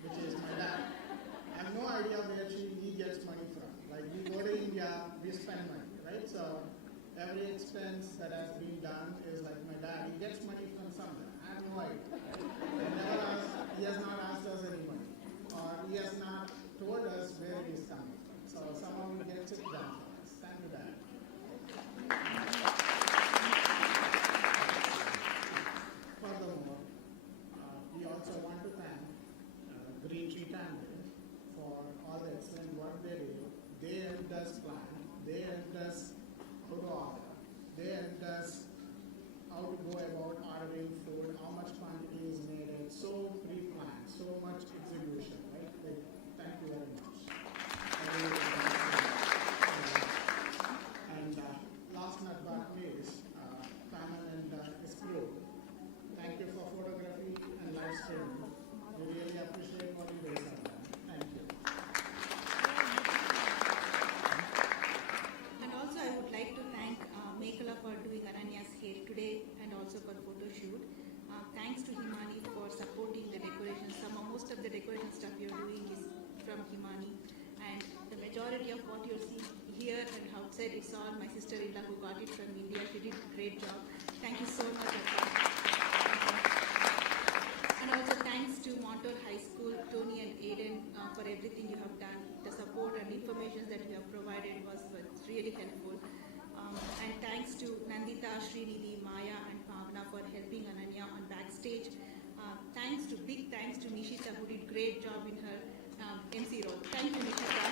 which is my dad. I have no idea where he gets money from. Like we go to India, we spend money, right? So every expense that has been done is like my dad. He gets money from somewhere. I have no idea. He has not asked us any money, or he has not told us where it is coming from. So someone gets it done for us. Thank you, Dad. Furthermore, we also want to thank Green Tree Family for all the how to go about ordering food, how much quantity is needed, so pre-planned, so much execution, right? Like, thank you very much. And last but not least, Kamal and his crew, thank you for photography and live streaming. We really appreciate what you guys have done. Thank you. And also I would like to thank Mekhala for doing Ananya's hair today and also for photo shoot. Thanks to Himani for supporting the decoration. Most of the decoration stuff you're doing is from Himani, and the majority of what you're seeing here and outside, it's all my sister-in-law who got it from India. She did a great job. Thank you so much. And also thanks to Montour High School, Tony and Aiden for everything you have done. The support and information that you have provided was really helpful. And thanks to Nandita, Srinidhi, Maya and Bhavna for helping Ananya on backstage. Big thanks to Nishita who did great job in her MC role. Thank you, Nishita.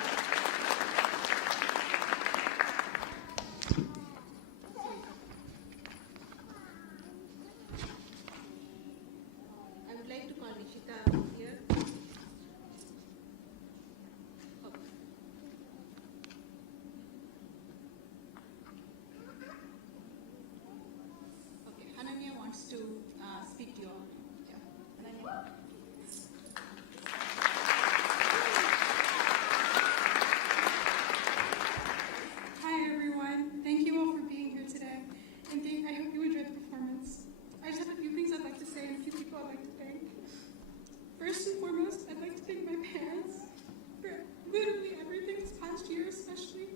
I would like to call Nishita here. Okay, Ananya wants to speak to you all. Yeah. Ananya. Hi everyone, thank you all for being here today, and I hope you enjoyed the performance. I just have a few things I'd like to say and a few people I'd like to thank. First and foremost, I'd like to thank my parents for literally everything this past year especially.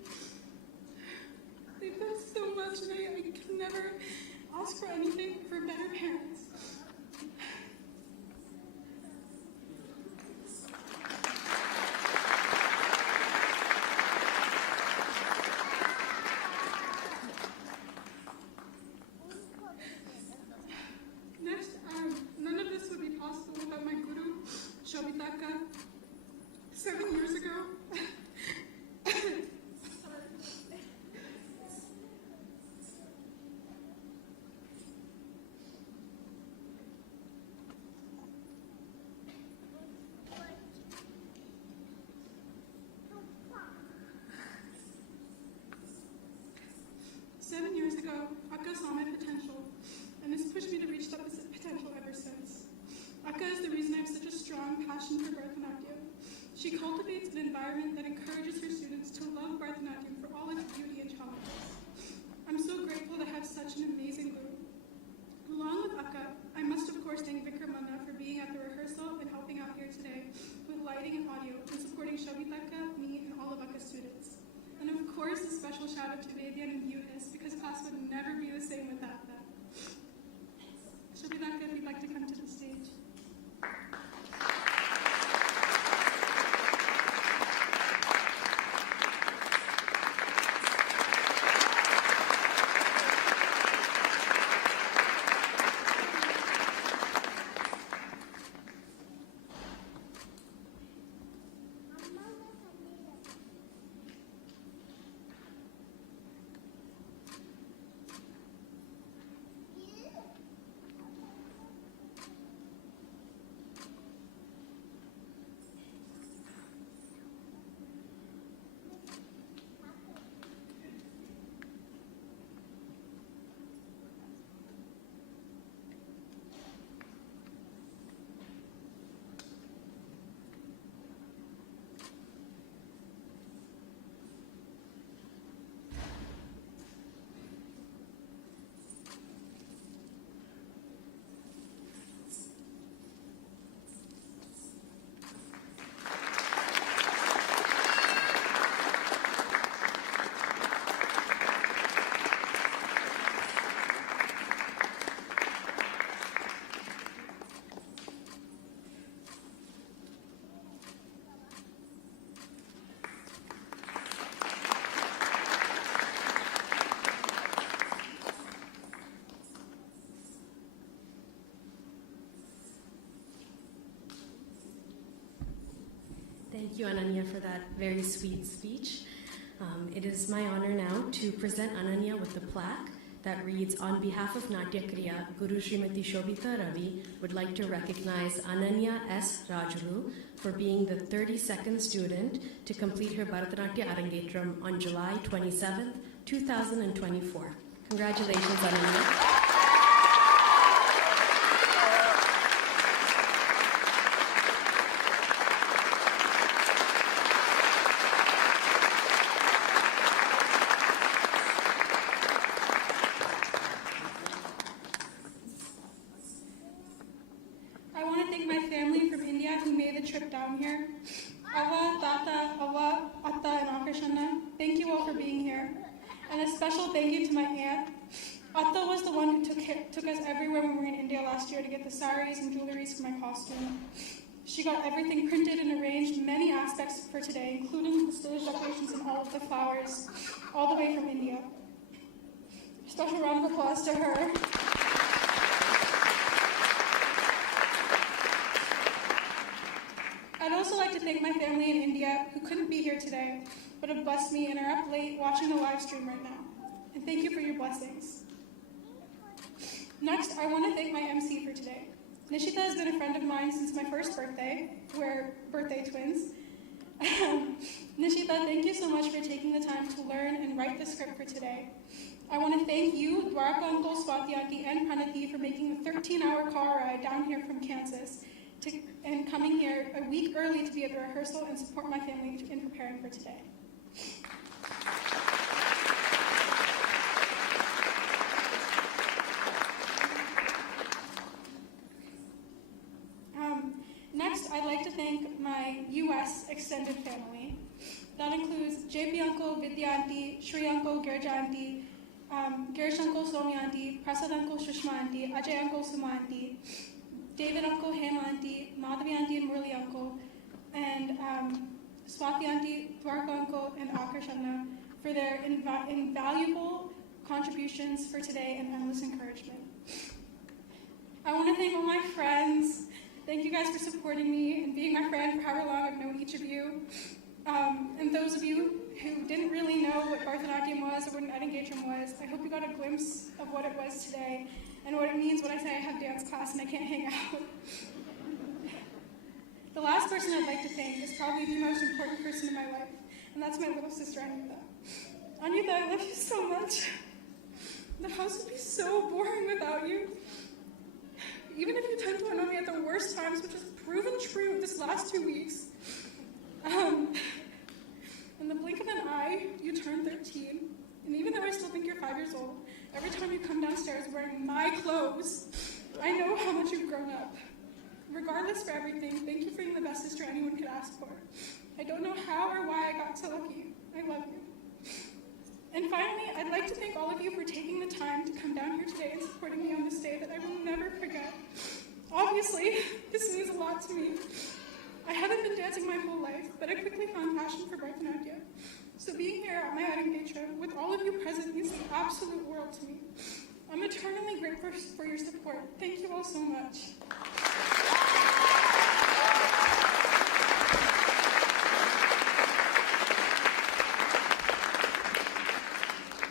They've done so much and I can never ask for anything for better parents. Next, none of this would be possible without my guru, Shobhitha. 7 years ago, Akka saw my potential and has pushed me to reach that potential ever since. Akka is the reason I have such a strong passion for Bharatanatyam. She cultivates an environment that encourages her students to love Bharatanatyam for all its beauty and challenges. I'm so grateful to have such an amazing guru. Along with Akka, I must of course thank Vikramana for being at the rehearsal and helping out here today with lighting and audio and supporting Shobhitha, me, and all of Akka's students. And of course, a special shout out to Vedyan and Eunice because class would never be the same without them. Shobhitha, if you'd like to come to the stage. Thank you, Ananya, for that very sweet speech. It is my honor now to present Ananya with the plaque that reads, on behalf of Natya Kriya, Guru Srimati Shobhitha Ravi would like to recognize Ananyaa S. Rajulu for being the 32nd student to complete her Bharatanatyam Arangetram on July 27th, 2024. Congratulations, Ananyaa. Trip down here. Awa, Tata, Awa, Atta, and Akashana, thank you all for being here. And a special thank you to my aunt. Atta was the one who took us everywhere when we were in India last year to get the saris and jewelries for my costume. She got everything printed and arranged, many aspects for today, including the stage decorations and all of the flowers, all the way from India. Special round of applause to her. I'd also like to thank my family in India who couldn't be here today, but have blessed me and are up late watching the live stream right now. And thank you for your blessings. Next, I want to thank my MC for today. Nishita has been a friend of mine since my first birthday. We're birthday twins. Nishita, thank you so much for taking the time to learn and write the script for today. I want to thank you, Dwarka Uncle, Swati Auntie, and Pranati for making the 13-hour car ride down here from Kansas and coming here a week early to be at the rehearsal and support my family in preparing for today. Next, I'd like to thank my U.S. extended family. That includes JP Uncle, Vidya Auntie, Shri Uncle, Girja Auntie, Girish Uncle, Somi Auntie, Prasad Uncle, Shushma Auntie, Ajay Uncle, Suma Auntie, David Uncle, Hema Auntie, Madhavi Auntie, and Murli Uncle, and Swati Auntie, Dwarka Uncle, and Akarshana for their invaluable contributions for today and endless encouragement. I want to thank all my friends. Thank you guys for supporting me and being my friend for however long I've known each of you. And those of you who didn't really know what Bharatanatyam was or what an Arangetram was, I hope you got a glimpse of what it was today and what it means when I say I have dance class and I can't hang out. The last person I'd like to thank is probably the most important person in my life, and that's my little sister, Anita. Anita, I love you so much. The house would be so boring without you. Even if you tend to annoy me at the worst times, which has proven true this last 2 weeks. In the blink of an eye, you turn 13, and even though I still think you're 5 years old, every time you come downstairs wearing my clothes, I know how much you've grown up. Regardless for everything, thank you for being the best sister anyone could ask for. I don't know how or why I got so lucky. I love you. And finally, I'd like to thank all of you for taking the time to come down here today and supporting me on this day that I will never forget. Obviously, this means a lot to me. I haven't been dancing my whole life, but I quickly found passion for Bharatanatyam. So being here at my Arangetram with all of you present means the absolute world to me. I'm eternally grateful for your support. Thank you all so much.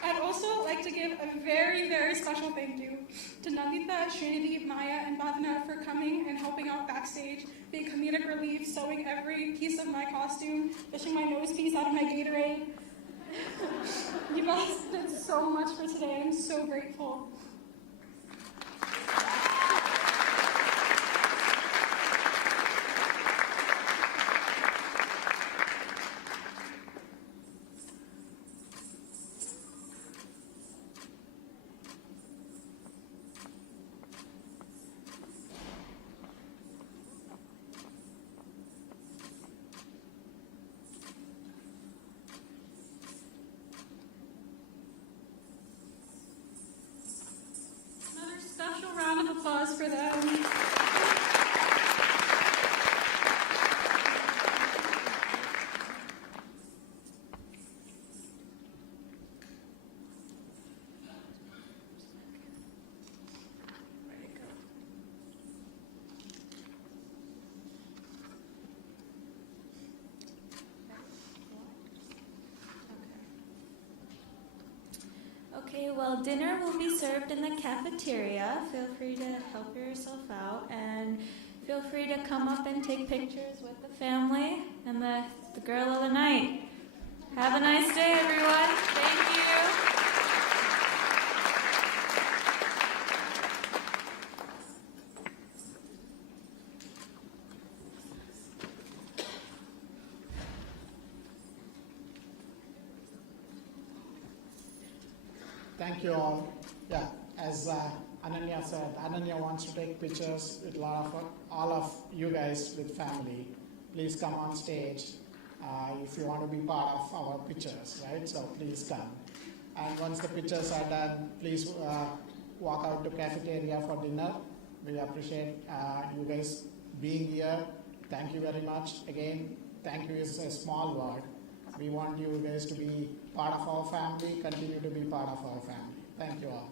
I'd also like to give a very, very special thank you to Nandita, Srinidhi, Maya, and Bhavana for coming and helping out backstage, being comedic relief, sewing every piece of my costume, fishing my nose piece out of my Gatorade. You guys did so much for today. I'm so grateful. Special round of applause for them. Okay, well, dinner will be served in the cafeteria. Feel free to help yourself out, and feel free to come up and take pictures with the family and the girl of the night. Have a nice day, everyone. Thank you. Thank you all. Yeah, as Ananya said, Ananya wants to take pictures with all of you guys with family. Please come on stage if you want to be part of our pictures, right? So please come. And once the pictures are done, please walk out to cafeteria for dinner. We appreciate you guys being here. Thank you very much. Again, thank you is a small word. We want you guys to be part of our family, continue to be part of our family. Thank you all.